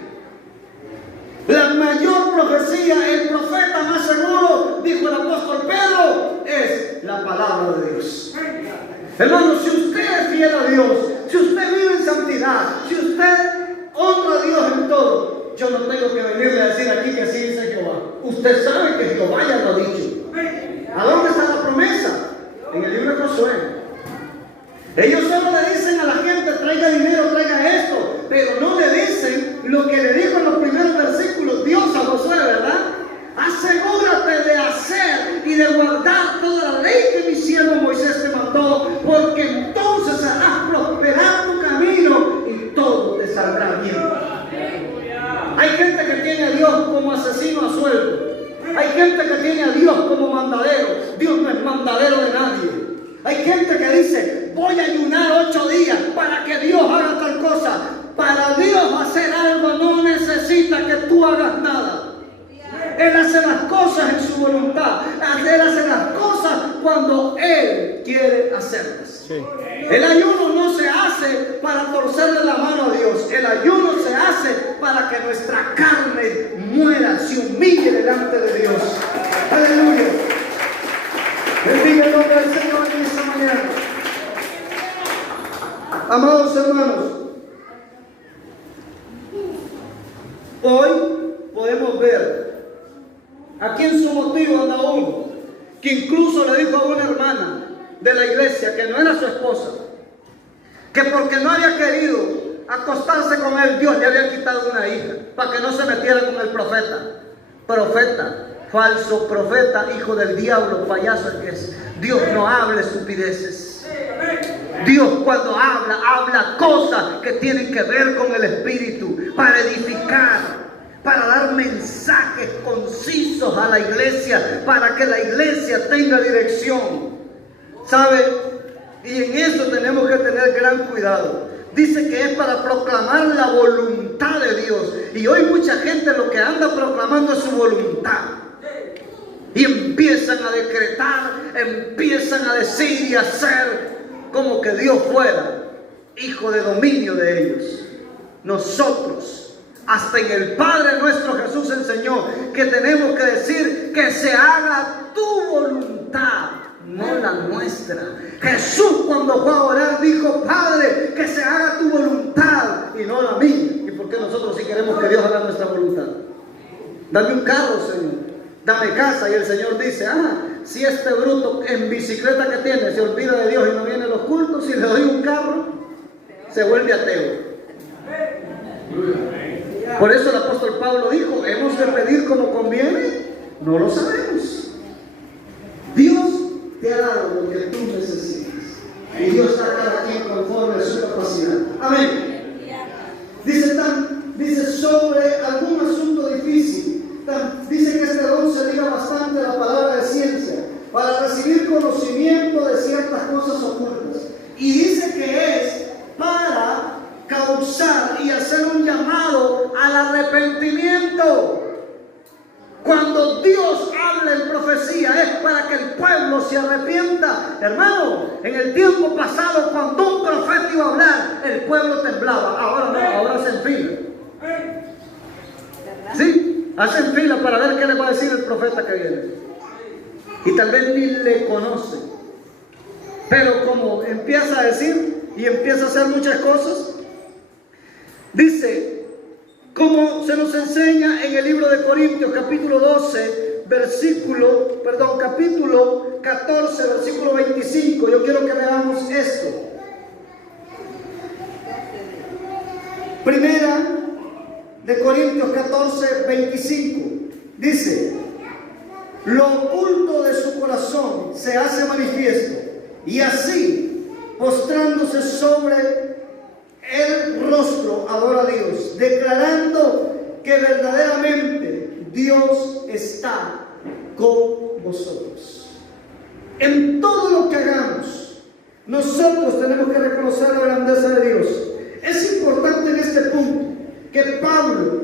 La mayor profecía, el profeta más seguro, dijo el apóstol Pedro, es la palabra de Dios. Hermano, si usted es fiel a Dios, si usted vive en santidad, si usted honra a Dios en todo, yo no tengo que venirle a decir aquí que así dice Jehová. Usted sabe que Jehová ya lo ha dicho. ¿A dónde está la promesa? En el libro de Josué. Ellos solo le dicen a la gente, traiga dinero, traiga esto, pero no le dicen lo que le dijo en los primeros versículos Dios a Josué, ¿verdad? Asegúrate de hacer y de guardar toda la ley que mi siervo Moisés te mandó, porque entonces harás prosperar tu camino y todo te saldrá bien. Hay gente que tiene a Dios como asesino a sueldo. Hay gente que tiene a Dios como mandadero. Dios no es mandadero de nadie. Hay gente que dice, voy a ayunar 8 días para que Dios haga tal cosa. Para Dios hacer algo no necesita que tú hagas nada. Él hace las cosas en su voluntad. Él hace las cosas cuando Él quiere hacerlas. Sí. El ayuno no se hace para torcerle la mano a Dios. El ayuno se hace para que nuestra carne muera, se humille delante de Dios. Aleluya. Bendiga el nombre del Señor en esta mañana. Amados hermanos, hoy podemos ver aquí en su motivo anda uno que incluso le dijo a una hermana de la iglesia que no era su esposa, que porque no había querido acostarse con él, Dios le había quitado una hija para que no se metiera con el profeta. Profeta, falso profeta, hijo del diablo, payaso el que es. Dios no habla estupideces. Dios cuando habla, habla cosas que tienen que ver con el Espíritu, para edificar, para dar mensajes concisos a la iglesia, para que la iglesia tenga dirección. ¿Sabe? Y en eso tenemos que tener gran cuidado. Dice que es para proclamar la voluntad de Dios. Y hoy mucha gente lo que anda proclamando es su voluntad. Y empiezan a decretar, empiezan a decir y hacer como que Dios fuera hijo de dominio de ellos. Nosotros, hasta en el Padre nuestro Jesús enseñó que tenemos que decir que se haga tu voluntad, no la nuestra. Jesús cuando fue a orar dijo, Padre, que se haga tu voluntad y no la mía. ¿Y por qué nosotros sí queremos que Dios haga nuestra voluntad? Dame un carro, Señor. Dame casa. Y el Señor dice, si este bruto en bicicleta que tiene se olvida de Dios y no viene a los cultos, si le doy un carro, se vuelve ateo. Por eso el apóstol Pablo dijo, ¿hemos de pedir como conviene? No lo sabemos. Dios te ha dado lo que tú necesitas. Y Dios da a cada quien conforme a su capacidad. Amén. Dice sobre algún asunto difícil. Dice que este don se liga bastante a la palabra de ciencia, para recibir conocimiento de ciertas cosas ocultas. Y dice que es para causar y hacer un llamado al arrepentimiento. Cuando Dios habla en profecía es para que el pueblo se arrepienta. Hermano, en el tiempo pasado cuando un profeta iba a hablar, el pueblo temblaba. Ahora no, ahora se enfila. ¿Sí? Hacen fila para ver qué le va a decir el profeta que viene. Y tal vez ni le conoce. Pero como empieza a decir y empieza a hacer muchas cosas, dice, como se nos enseña en el libro de Corintios, capítulo 12, capítulo 14, versículo 25. Yo quiero que veamos esto. Primera de Corintios 14, 25. Dice, lo oculto de su corazón se hace manifiesto, y así, postrándose sobre el rostro, adora a Dios, declarando que verdaderamente Dios está con vosotros. En todo lo que hagamos, nosotros tenemos que reconocer la grandeza de Dios. Es importante en este punto que Pablo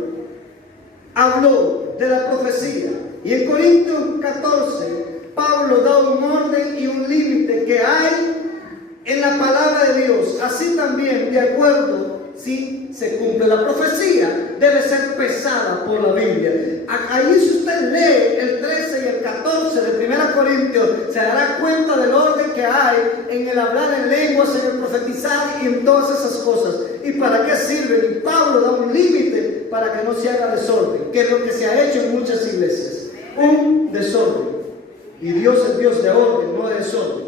habló de la profecía, y en Corintios 14 Pablo da un orden y un límite que hay en la palabra de Dios. Así también, de acuerdo, si se cumple. La profecía debe ser pesada por la Biblia. Ahí, si usted lee el 13 y el 14 de 1 Corintios, se dará cuenta del orden que hay en el hablar en lenguas, en el profetizar y en todas esas cosas. ¿Y para qué sirven? Y Pablo da un límite para que no se haga desorden, que es lo que se ha hecho en muchas iglesias. Un desorden. Y Dios es Dios de orden, no de desorden.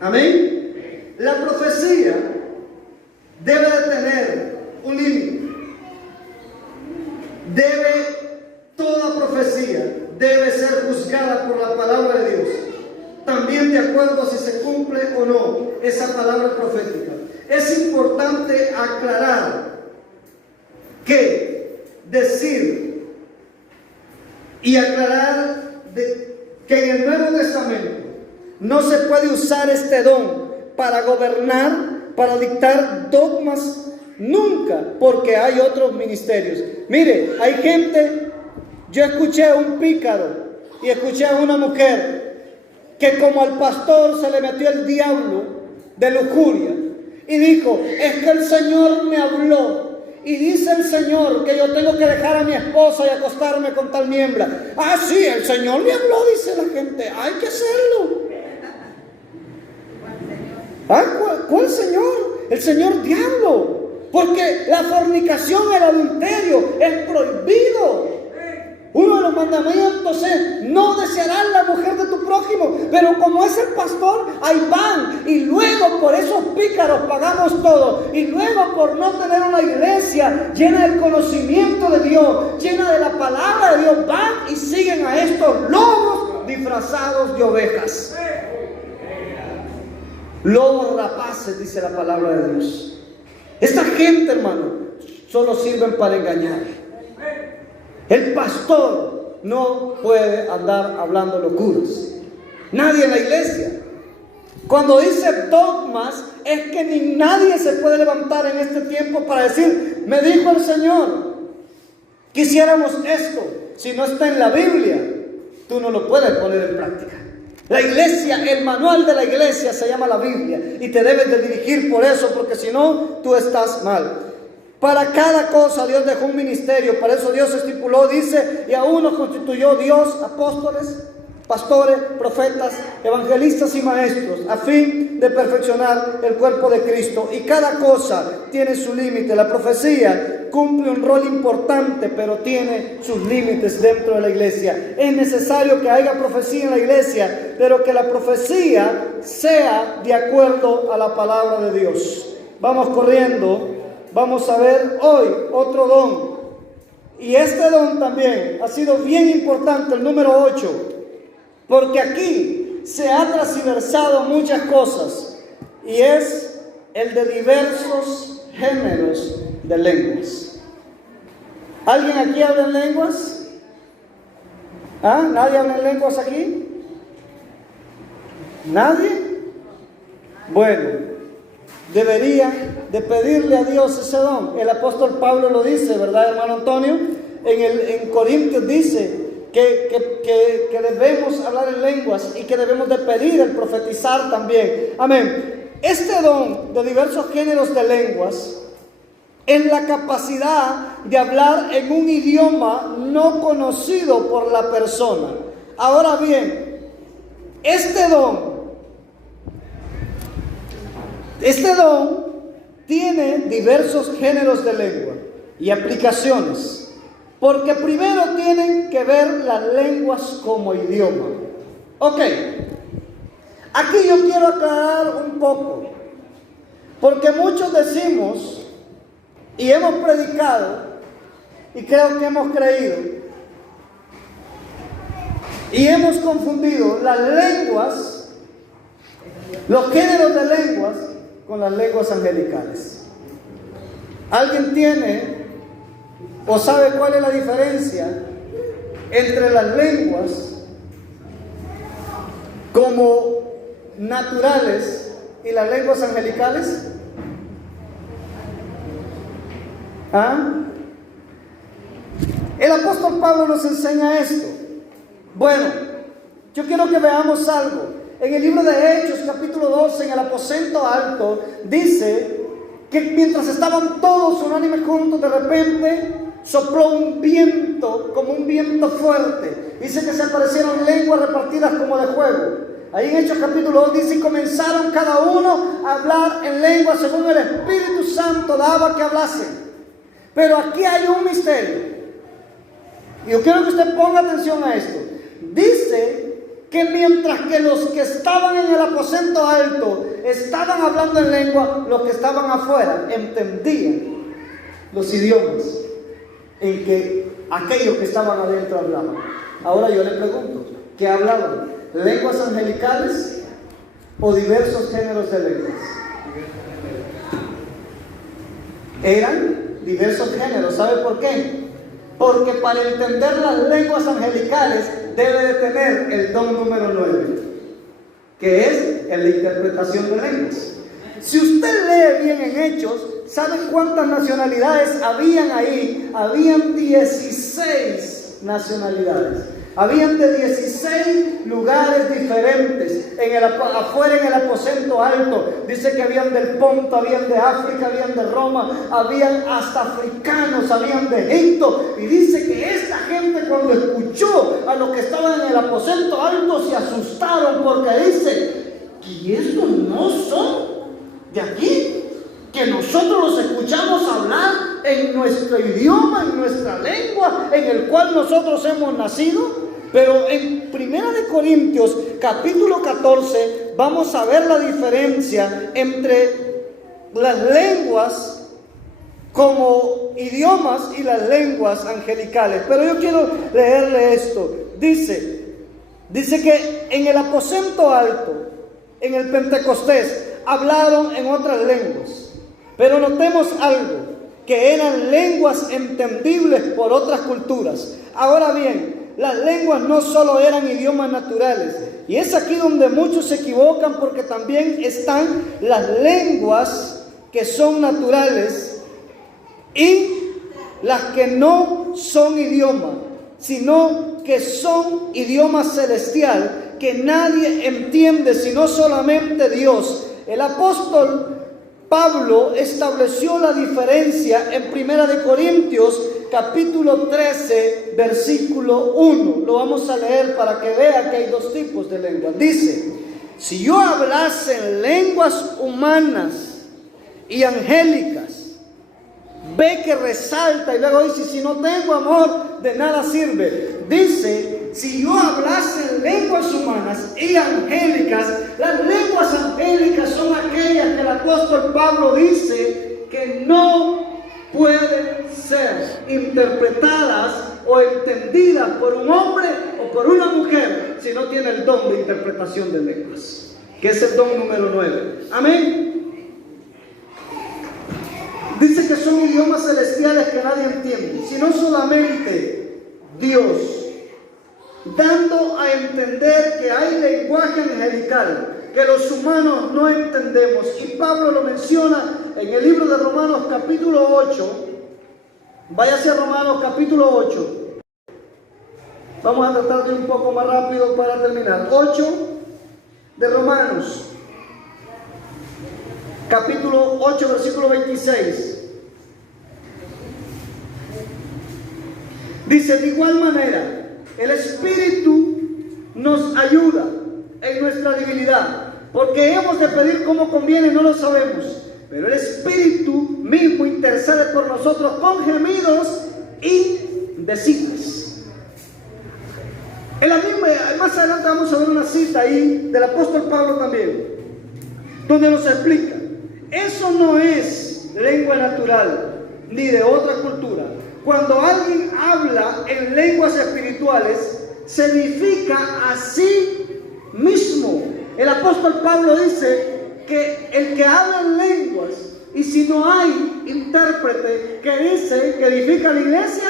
Amén. La profecía debe de tener un límite. Toda profecía debe ser juzgada por la palabra de Dios, también de acuerdo a si se cumple o no esa palabra profética. Es importante aclarar que decir y aclarar que en el Nuevo Testamento no se puede usar este don para gobernar, para dictar dogmas, nunca, porque hay otros ministerios. Mire, hay gente, yo escuché a un pícaro y escuché a una mujer que como al pastor se le metió el diablo de lujuria y dijo, es que el Señor me habló y dice el Señor que yo tengo que dejar a mi esposa y acostarme con tal niembla. Ah, sí, el Señor me habló, dice la gente, hay que hacerlo. ¿Cuál Señor? El Señor diablo. Porque la fornicación, el adulterio es prohibido. Uno de los mandamientos es: no desearás la mujer de tu prójimo. Pero como es el pastor, ahí van. Y luego por esos pícaros pagamos todo. Y luego por no tener una iglesia llena del conocimiento de Dios, llena de la palabra de Dios, van y siguen a estos lobos disfrazados de ovejas. Lobos rapaces, dice la palabra de Dios. Esta gente, hermano, solo sirven para engañar. El pastor no puede andar hablando locuras. Nadie en la iglesia. Cuando dice dogmas, es que ni nadie se puede levantar en este tiempo para decir: me dijo el Señor, quisiéramos esto. Si no está en la Biblia, tú no lo puedes poner en práctica. La iglesia, el manual de la iglesia se llama la Biblia, y te debes de dirigir por eso, porque si no, tú estás mal. Para cada cosa Dios dejó un ministerio. Para eso Dios estipuló, dice: y a uno constituyó Dios apóstoles, pastores, profetas, evangelistas y maestros, a fin de perfeccionar el cuerpo de Cristo. Y cada cosa tiene su límite. La profecía cumple un rol importante, pero tiene sus límites dentro de la iglesia. Es necesario que haya profecía en la iglesia, pero que la profecía sea de acuerdo a la palabra de Dios. Vamos corriendo. Vamos a ver hoy otro don. Y este don también ha sido bien importante, el número 8. Porque aquí se ha transversado muchas cosas. Y es el de diversos géneros de lenguas. ¿Alguien aquí habla en lenguas? ¿Ah? ¿Nadie habla en lenguas aquí? ¿Nadie? Bueno, debería de pedirle a Dios ese don. El apóstol Pablo lo dice, ¿verdad, hermano Antonio? En Corintios dice que debemos hablar en lenguas y que debemos de pedir el profetizar también. Amén. Este don de diversos géneros de lenguas es la capacidad de hablar en un idioma no conocido por la persona. Ahora bien, este don tiene diversos géneros de lengua y aplicaciones. Porque primero tienen que ver las lenguas como idioma. Ok, aquí yo quiero aclarar un poco. Porque muchos decimos y hemos predicado y creo que hemos creído y hemos confundido las lenguas, los géneros de lenguas, con las lenguas angelicales. ¿Alguien tiene o sabe cuál es la diferencia entre las lenguas como naturales y las lenguas angelicales? ¿Ah? El apóstol Pablo nos enseña esto. Bueno, yo quiero que veamos algo. En el libro de Hechos, capítulo 12, en el aposento alto, dice que mientras estaban todos unánimes juntos, de repente sopló un viento, como un viento fuerte. Dice que se aparecieron lenguas repartidas como de fuego. Ahí en Hechos capítulo 2 dice: y comenzaron cada uno a hablar en lengua según el Espíritu Santo daba que hablasen. Pero aquí hay un misterio. Y yo quiero que usted ponga atención a esto. Dice que mientras que los que estaban en el aposento alto estaban hablando en lengua, los que estaban afuera entendían los idiomas en que aquellos que estaban adentro hablaban. Ahora yo le pregunto, ¿qué hablaban? ¿Lenguas angelicales o diversos géneros de lenguas? Eran diversos géneros. ¿Sabe por qué? Porque para entender las lenguas angelicales debe de tener el don número 9, que es la interpretación de lenguas. Si usted lee bien en Hechos, ¿sabe cuántas nacionalidades habían ahí? Habían 16 nacionalidades. Habían de 16 lugares diferentes afuera en el aposento alto. Dice que habían del Ponto, habían de África, habían de Roma, habían hasta africanos, habían de Egipto. Y dice que esta gente, cuando escuchó a los que estaban en el aposento alto, se asustaron, porque dice: ¿y estos no son de aquí? Que nosotros los escuchamos hablar en nuestro idioma, en nuestra lengua, en el cual nosotros hemos nacido. Pero en 1 de Corintios capítulo 14 vamos a ver la diferencia entre las lenguas como idiomas y las lenguas angelicales. Pero yo quiero leerle esto. Dice que en el aposento alto, en el Pentecostés, hablaron en otras lenguas. Pero notemos algo, que eran lenguas entendibles por otras culturas. Ahora bien, las lenguas no solo eran idiomas naturales. Y es aquí donde muchos se equivocan, porque también están las lenguas que son naturales y las que no son idioma, sino que son idioma celestial, que nadie entiende sino solamente Dios. El apóstol Pablo estableció la diferencia en 1 de Corintios capítulo 13 versículo 1. Lo vamos a leer para que vea que hay dos tipos de lenguas. Dice: si yo hablase en lenguas humanas y angélicas, ve que resalta, y luego dice: si no tengo amor, de nada sirve. Dice: si yo hablase en lenguas humanas y angélicas. Las lenguas angélicas son aquellas que el apóstol Pablo dice que no pueden ser interpretadas o entendidas por un hombre o por una mujer si no tiene el don de interpretación de lenguas, que es el don número 9. Amén. Dice que son idiomas celestiales que nadie entiende, sino solamente Dios, dando a entender que hay lenguaje angelical que los humanos no entendemos. Y Pablo lo menciona en el libro de Romanos capítulo 8. Váyase a Romanos capítulo 8. Vamos a tratar de un poco más rápido para terminar. 8 de Romanos capítulo 8 versículo 26. Dice: de igual manera, el Espíritu nos ayuda en nuestra debilidad, porque hemos de pedir como conviene, no lo sabemos, pero el Espíritu mismo intercede por nosotros con gemidos indecibles. En la misma, más adelante vamos a ver una cita ahí del apóstol Pablo también, donde nos explica: eso no es lengua natural ni de otra cultura. Cuando alguien habla en lenguas espirituales, se edifica a sí mismo. El apóstol Pablo dice que el que habla en lenguas, y si no hay intérprete, que dice que edifica la iglesia,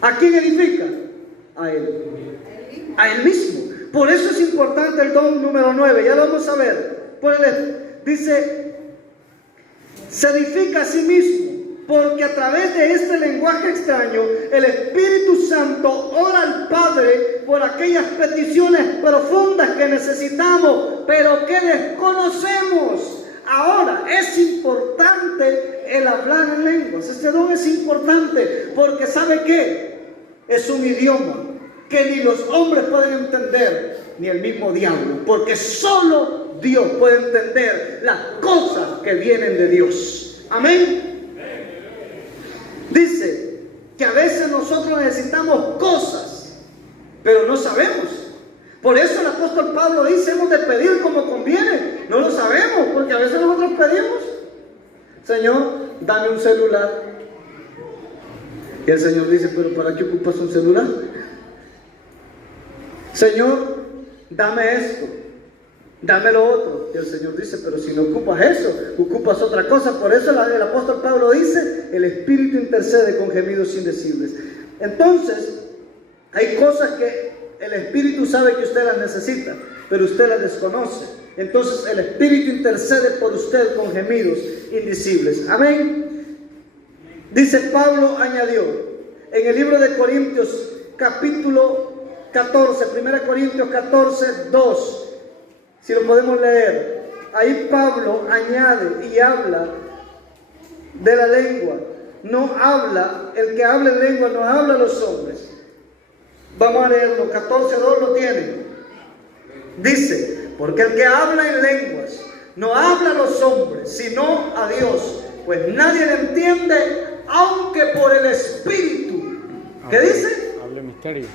¿a quién edifica? A él. A él mismo. Por eso es importante el don número 9. Ya lo vamos a ver. Dice: se edifica a sí mismo, porque a través de este lenguaje extraño, el Espíritu Santo ora al Padre por aquellas peticiones profundas que necesitamos, pero que desconocemos. Ahora, es importante hablar en lenguas. Este don es importante porque ¿sabe qué? Es un idioma que ni los hombres pueden entender, ni el mismo diablo, porque solo Dios puede entender las cosas que vienen de Dios. Amén. Dice que a veces nosotros necesitamos cosas, pero no sabemos. Por eso el apóstol Pablo dice, hemos de pedir como conviene. No lo sabemos, porque a veces nosotros pedimos, Señor, dame un celular. Y el Señor dice, pero ¿para qué ocupas un celular? Señor, dame esto, dame lo otro. Y el Señor dice, pero si no ocupas eso, ocupas otra cosa. Por eso el apóstol Pablo dice, el Espíritu intercede con gemidos indecibles. Entonces, hay cosas que el Espíritu sabe que usted las necesita, pero usted las desconoce. Entonces el Espíritu intercede por usted con gemidos indecibles. Amén. Dice Pablo, añadió en el libro de Corintios capítulo 14, 1 Corintios 14, 2, si lo podemos leer. Ahí Pablo añade y habla de la lengua. No habla, el que habla en lengua no habla a los hombres. Vamos a leerlo, 14:2 lo tienen. Dice, porque el que habla en lenguas no habla a los hombres, sino a Dios, pues nadie le entiende, aunque por el Espíritu. ¿Qué dice? Habla misterios.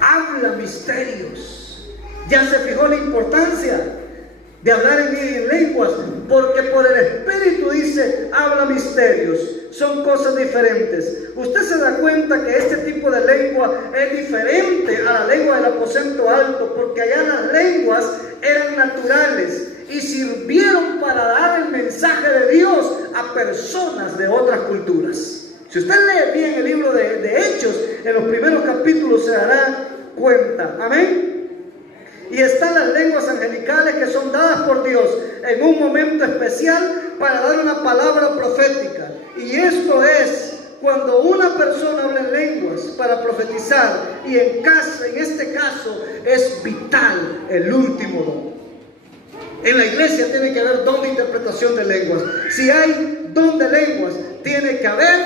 Habla misterios. Ya se fijó la importancia de hablar en lenguas, porque por el Espíritu dice, habla misterios. Son cosas diferentes. Usted se da cuenta que este tipo de lengua es diferente a la lengua del aposento alto, porque allá las lenguas eran naturales y sirvieron para dar el mensaje de Dios a personas de otras culturas. Si usted lee bien el libro de Hechos, en los primeros capítulos se dará cuenta. Amén. Y están las lenguas angelicales que son dadas por Dios en un momento especial para dar una palabra profética. Y esto es cuando una persona habla en lenguas para profetizar. Y en este caso es vital el último don. En la iglesia tiene que haber don de interpretación de lenguas. Si hay don de lenguas, tiene que haber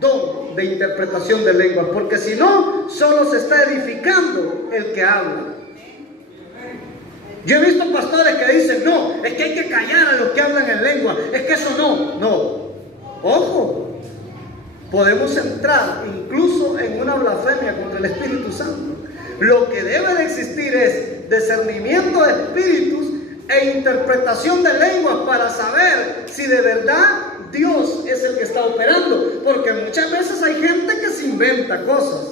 don de interpretación de lenguas. Porque si no, solo se está edificando el que habla. Yo he visto pastores que dicen, no, es que hay que callar a los que hablan en lengua. Es que eso no. Ojo, podemos entrar incluso en una blasfemia contra el Espíritu Santo. Lo que debe de existir es discernimiento de espíritus e interpretación de lenguas para saber si de verdad Dios es el que está operando. Porque muchas veces hay gente que se inventa cosas.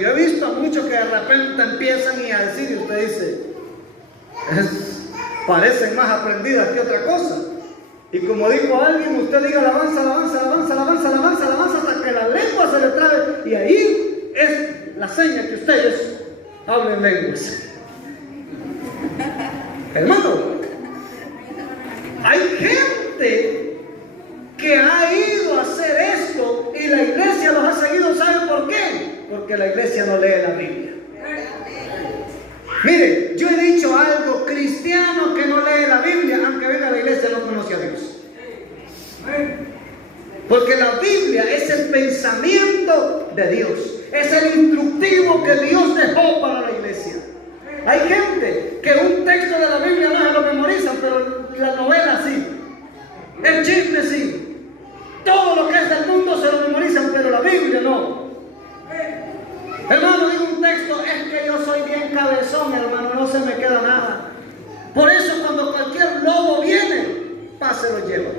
Yo he visto a muchos que de repente empiezan a decir, y usted dice, parecen más aprendidas que otra cosa. Y como dijo alguien, usted diga alabanza, alabanza, alabanza, alabanza, alabanza, alabanza, hasta que la lengua se le trabe. Y ahí es la seña que ustedes hablen lenguas. Hermano, hay gente que ha ido a hacer esto y la iglesia los ha seguido. ¿Sabe por qué? Porque la iglesia no lee la Biblia. Mire, yo he dicho algo, cristiano que no lee la Biblia, aunque venga a la iglesia, no conoce a Dios. Porque la Biblia es el pensamiento de Dios, es el instructivo que Dios dejó para la iglesia. Hay gente que un texto de la Biblia no se lo memorizan, pero la novela sí, el chisme sí, todo lo que es del mundo se lo memorizan, pero la Biblia no. Hermano, digo un texto, es que yo soy bien cabezón, hermano, no se me queda nada. Por eso cuando cualquier lobo viene, se lo lleva.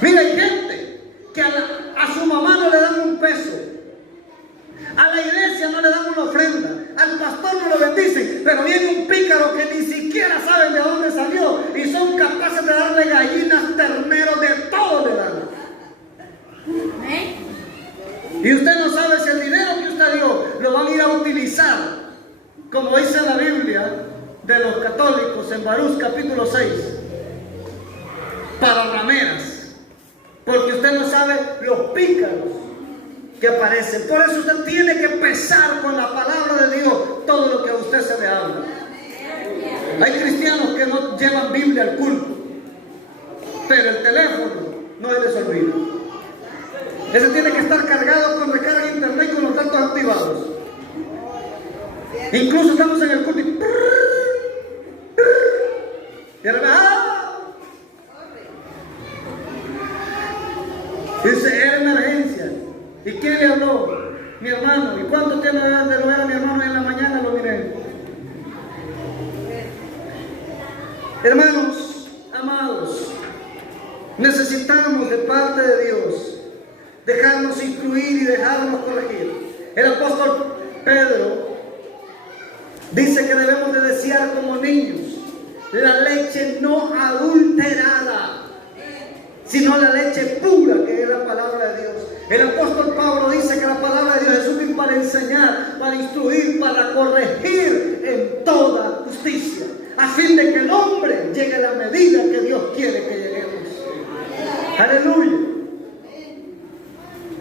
Mira, hay gente que a su mamá no le dan un peso, a la iglesia no le dan una ofrenda, al pastor no lo bendicen, pero viene un pícaro que ni siquiera saben de dónde salió y son capaces de darle gallinas, terneros, de todo le dan. Y usted no sabe si el dinero que usted dio lo van a ir a utilizar, como dice la Biblia de los católicos en Baruch capítulo 6, para rameras, porque usted no sabe los pícaros que aparecen. Por eso usted tiene que pesar con la palabra de Dios todo lo que a usted se le habla. Hay cristianos que no llevan Biblia al culto, pero el teléfono no se les olvida. Ese tiene que estar cargado con recarga de internet y con los datos activados. Incluso estamos en el culto y de repente, dice, era emergencia. ¿Y quién le habló? Mi hermano. ¿Y cuánto tiene de no ver a mi hermano en la mañana? Lo miré. Hermanos, amados, necesitamos de parte de Dios dejarnos instruir y dejarnos corregir. El apóstol Pedro dice que debemos de desear como niños la leche no adulterada, sino la leche pura, que es la palabra de Dios. El apóstol Pablo dice que la palabra de Dios es útil para enseñar, para instruir, para corregir en toda justicia, a fin de que el hombre llegue a la medida que Dios quiere que lleguemos. Aleluya.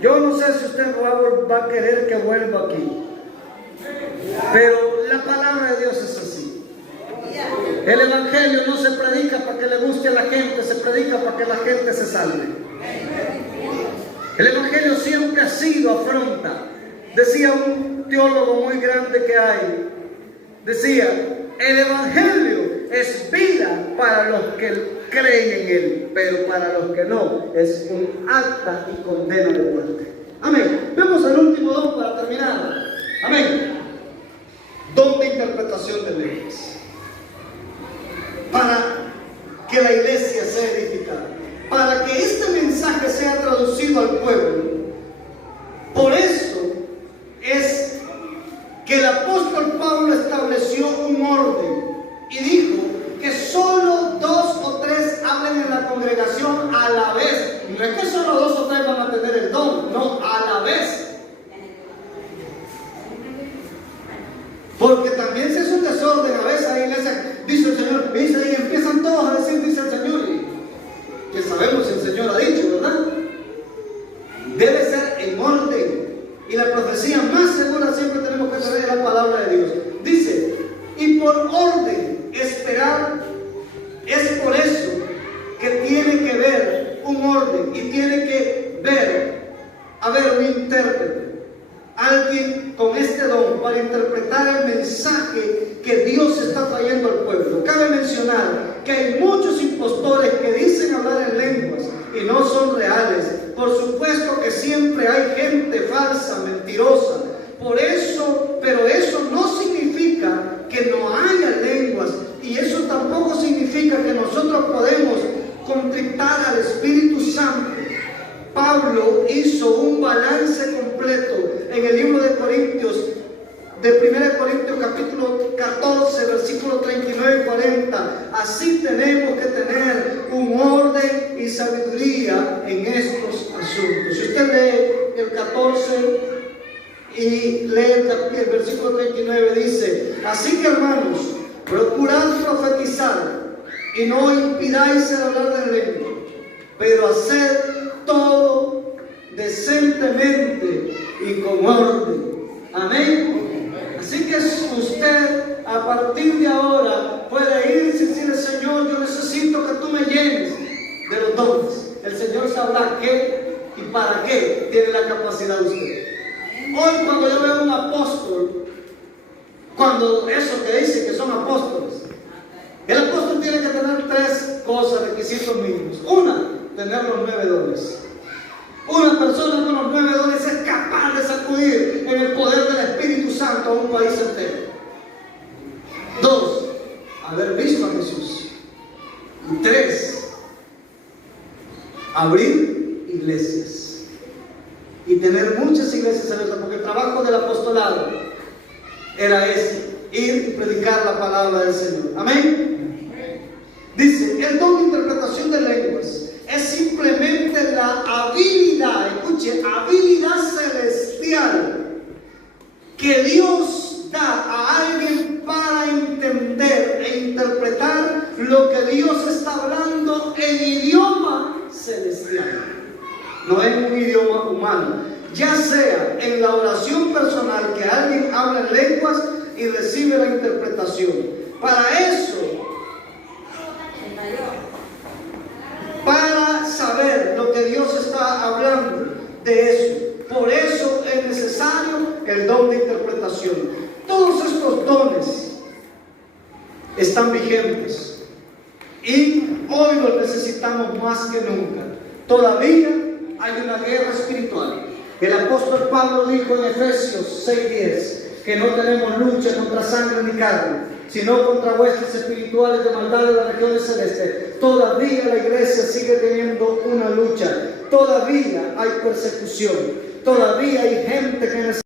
Yo no sé si usted va a querer que vuelva aquí, pero la palabra de Dios es así. El evangelio no se predica para que le guste a la gente, se predica para que la gente se salve. El evangelio siempre ha sido afronta. Decía un teólogo muy grande que hay, decía, el evangelio es vida para los que creen en él, pero para los que no, es un acta y condena de muerte. Amén. Vemos el último don para terminar. Amén. Don de interpretación de lenguas. Para que la iglesia sea edificada, para que este mensaje sea traducido al pueblo. Por eso es que el apóstol Pablo estableció un orden y dijo que solo 2 o 3 hablen en la congregación a la vez. No es que solo 2 o 3 van a tener el don, no, a la vez. Porque también se hace un desorden a veces ahí en esa, dice el Señor, dice ahí, empiezan todos a decir, dice el Señor, y que sabemos si el Señor ha dicho, ¿verdad? Debe ser en orden. Y la profecía más segura siempre tenemos que saber la palabra de Dios. Dice, y por orden esperar, es por eso que tiene que ver un orden y tiene que haber un intérprete. Alguien con este don para interpretar el mensaje que Dios está trayendo al pueblo. Cabe mencionar que hay muchos impostores que dicen hablar en lenguas y no son reales. Por supuesto que siempre hay gente falsa, mentirosa. Por eso, pero eso no significa que no haya lenguas, y eso tampoco significa que nosotros podemos contritar al Espíritu Santo. Pablo hizo un balance completo en el libro de Corintios, de 1 Corintios capítulo 14, versículos 39 y 40. Así tenemos que tener un orden y sabiduría en estos asuntos. Si usted lee el 14 y lee el versículo 39, dice, así que hermanos, procurad profetizar y no impidáis el hablar de lengua, pero haced todo decentemente y con orden. Amén. Así que usted a partir de ahora puede irse y decirle, Señor, yo necesito que tú me llenes de los dones. El Señor sabrá qué y para qué tiene la capacidad de usted. Hoy cuando yo veo a un apóstol, cuando eso que dice que son apóstoles, el apóstol tiene que tener 3 cosas, requisitos mínimos. Una, tener los 9 dones. Una persona con los 9 dones es capaz de sacudir en el poder del Espíritu Santo a un país entero. 2, haber visto a Jesús. Y 3, abrir iglesias y tener muchas iglesias abiertas, porque el trabajo del apostolado era ese, ir y predicar la palabra del Señor. Amén. Dice, el don de interpretación de lenguas es simplemente la habilidad, escuche, habilidad celestial que Dios da a alguien para entender e interpretar lo que Dios está hablando en idioma celestial, no en un idioma humano, ya sea en la oración personal que alguien habla en lenguas y recibe la interpretación. Para de eso. Por eso es necesario el don de interpretación. Todos estos dones están vigentes y hoy los necesitamos más que nunca. Todavía hay una guerra espiritual. El apóstol Pablo dijo en Efesios 6:10 que no tenemos lucha contra sangre ni carne, sino contra huestes espirituales de maldad de las regiones celestes. Todavía la iglesia sigue teniendo una lucha, todavía hay persecución, todavía hay gente que necesita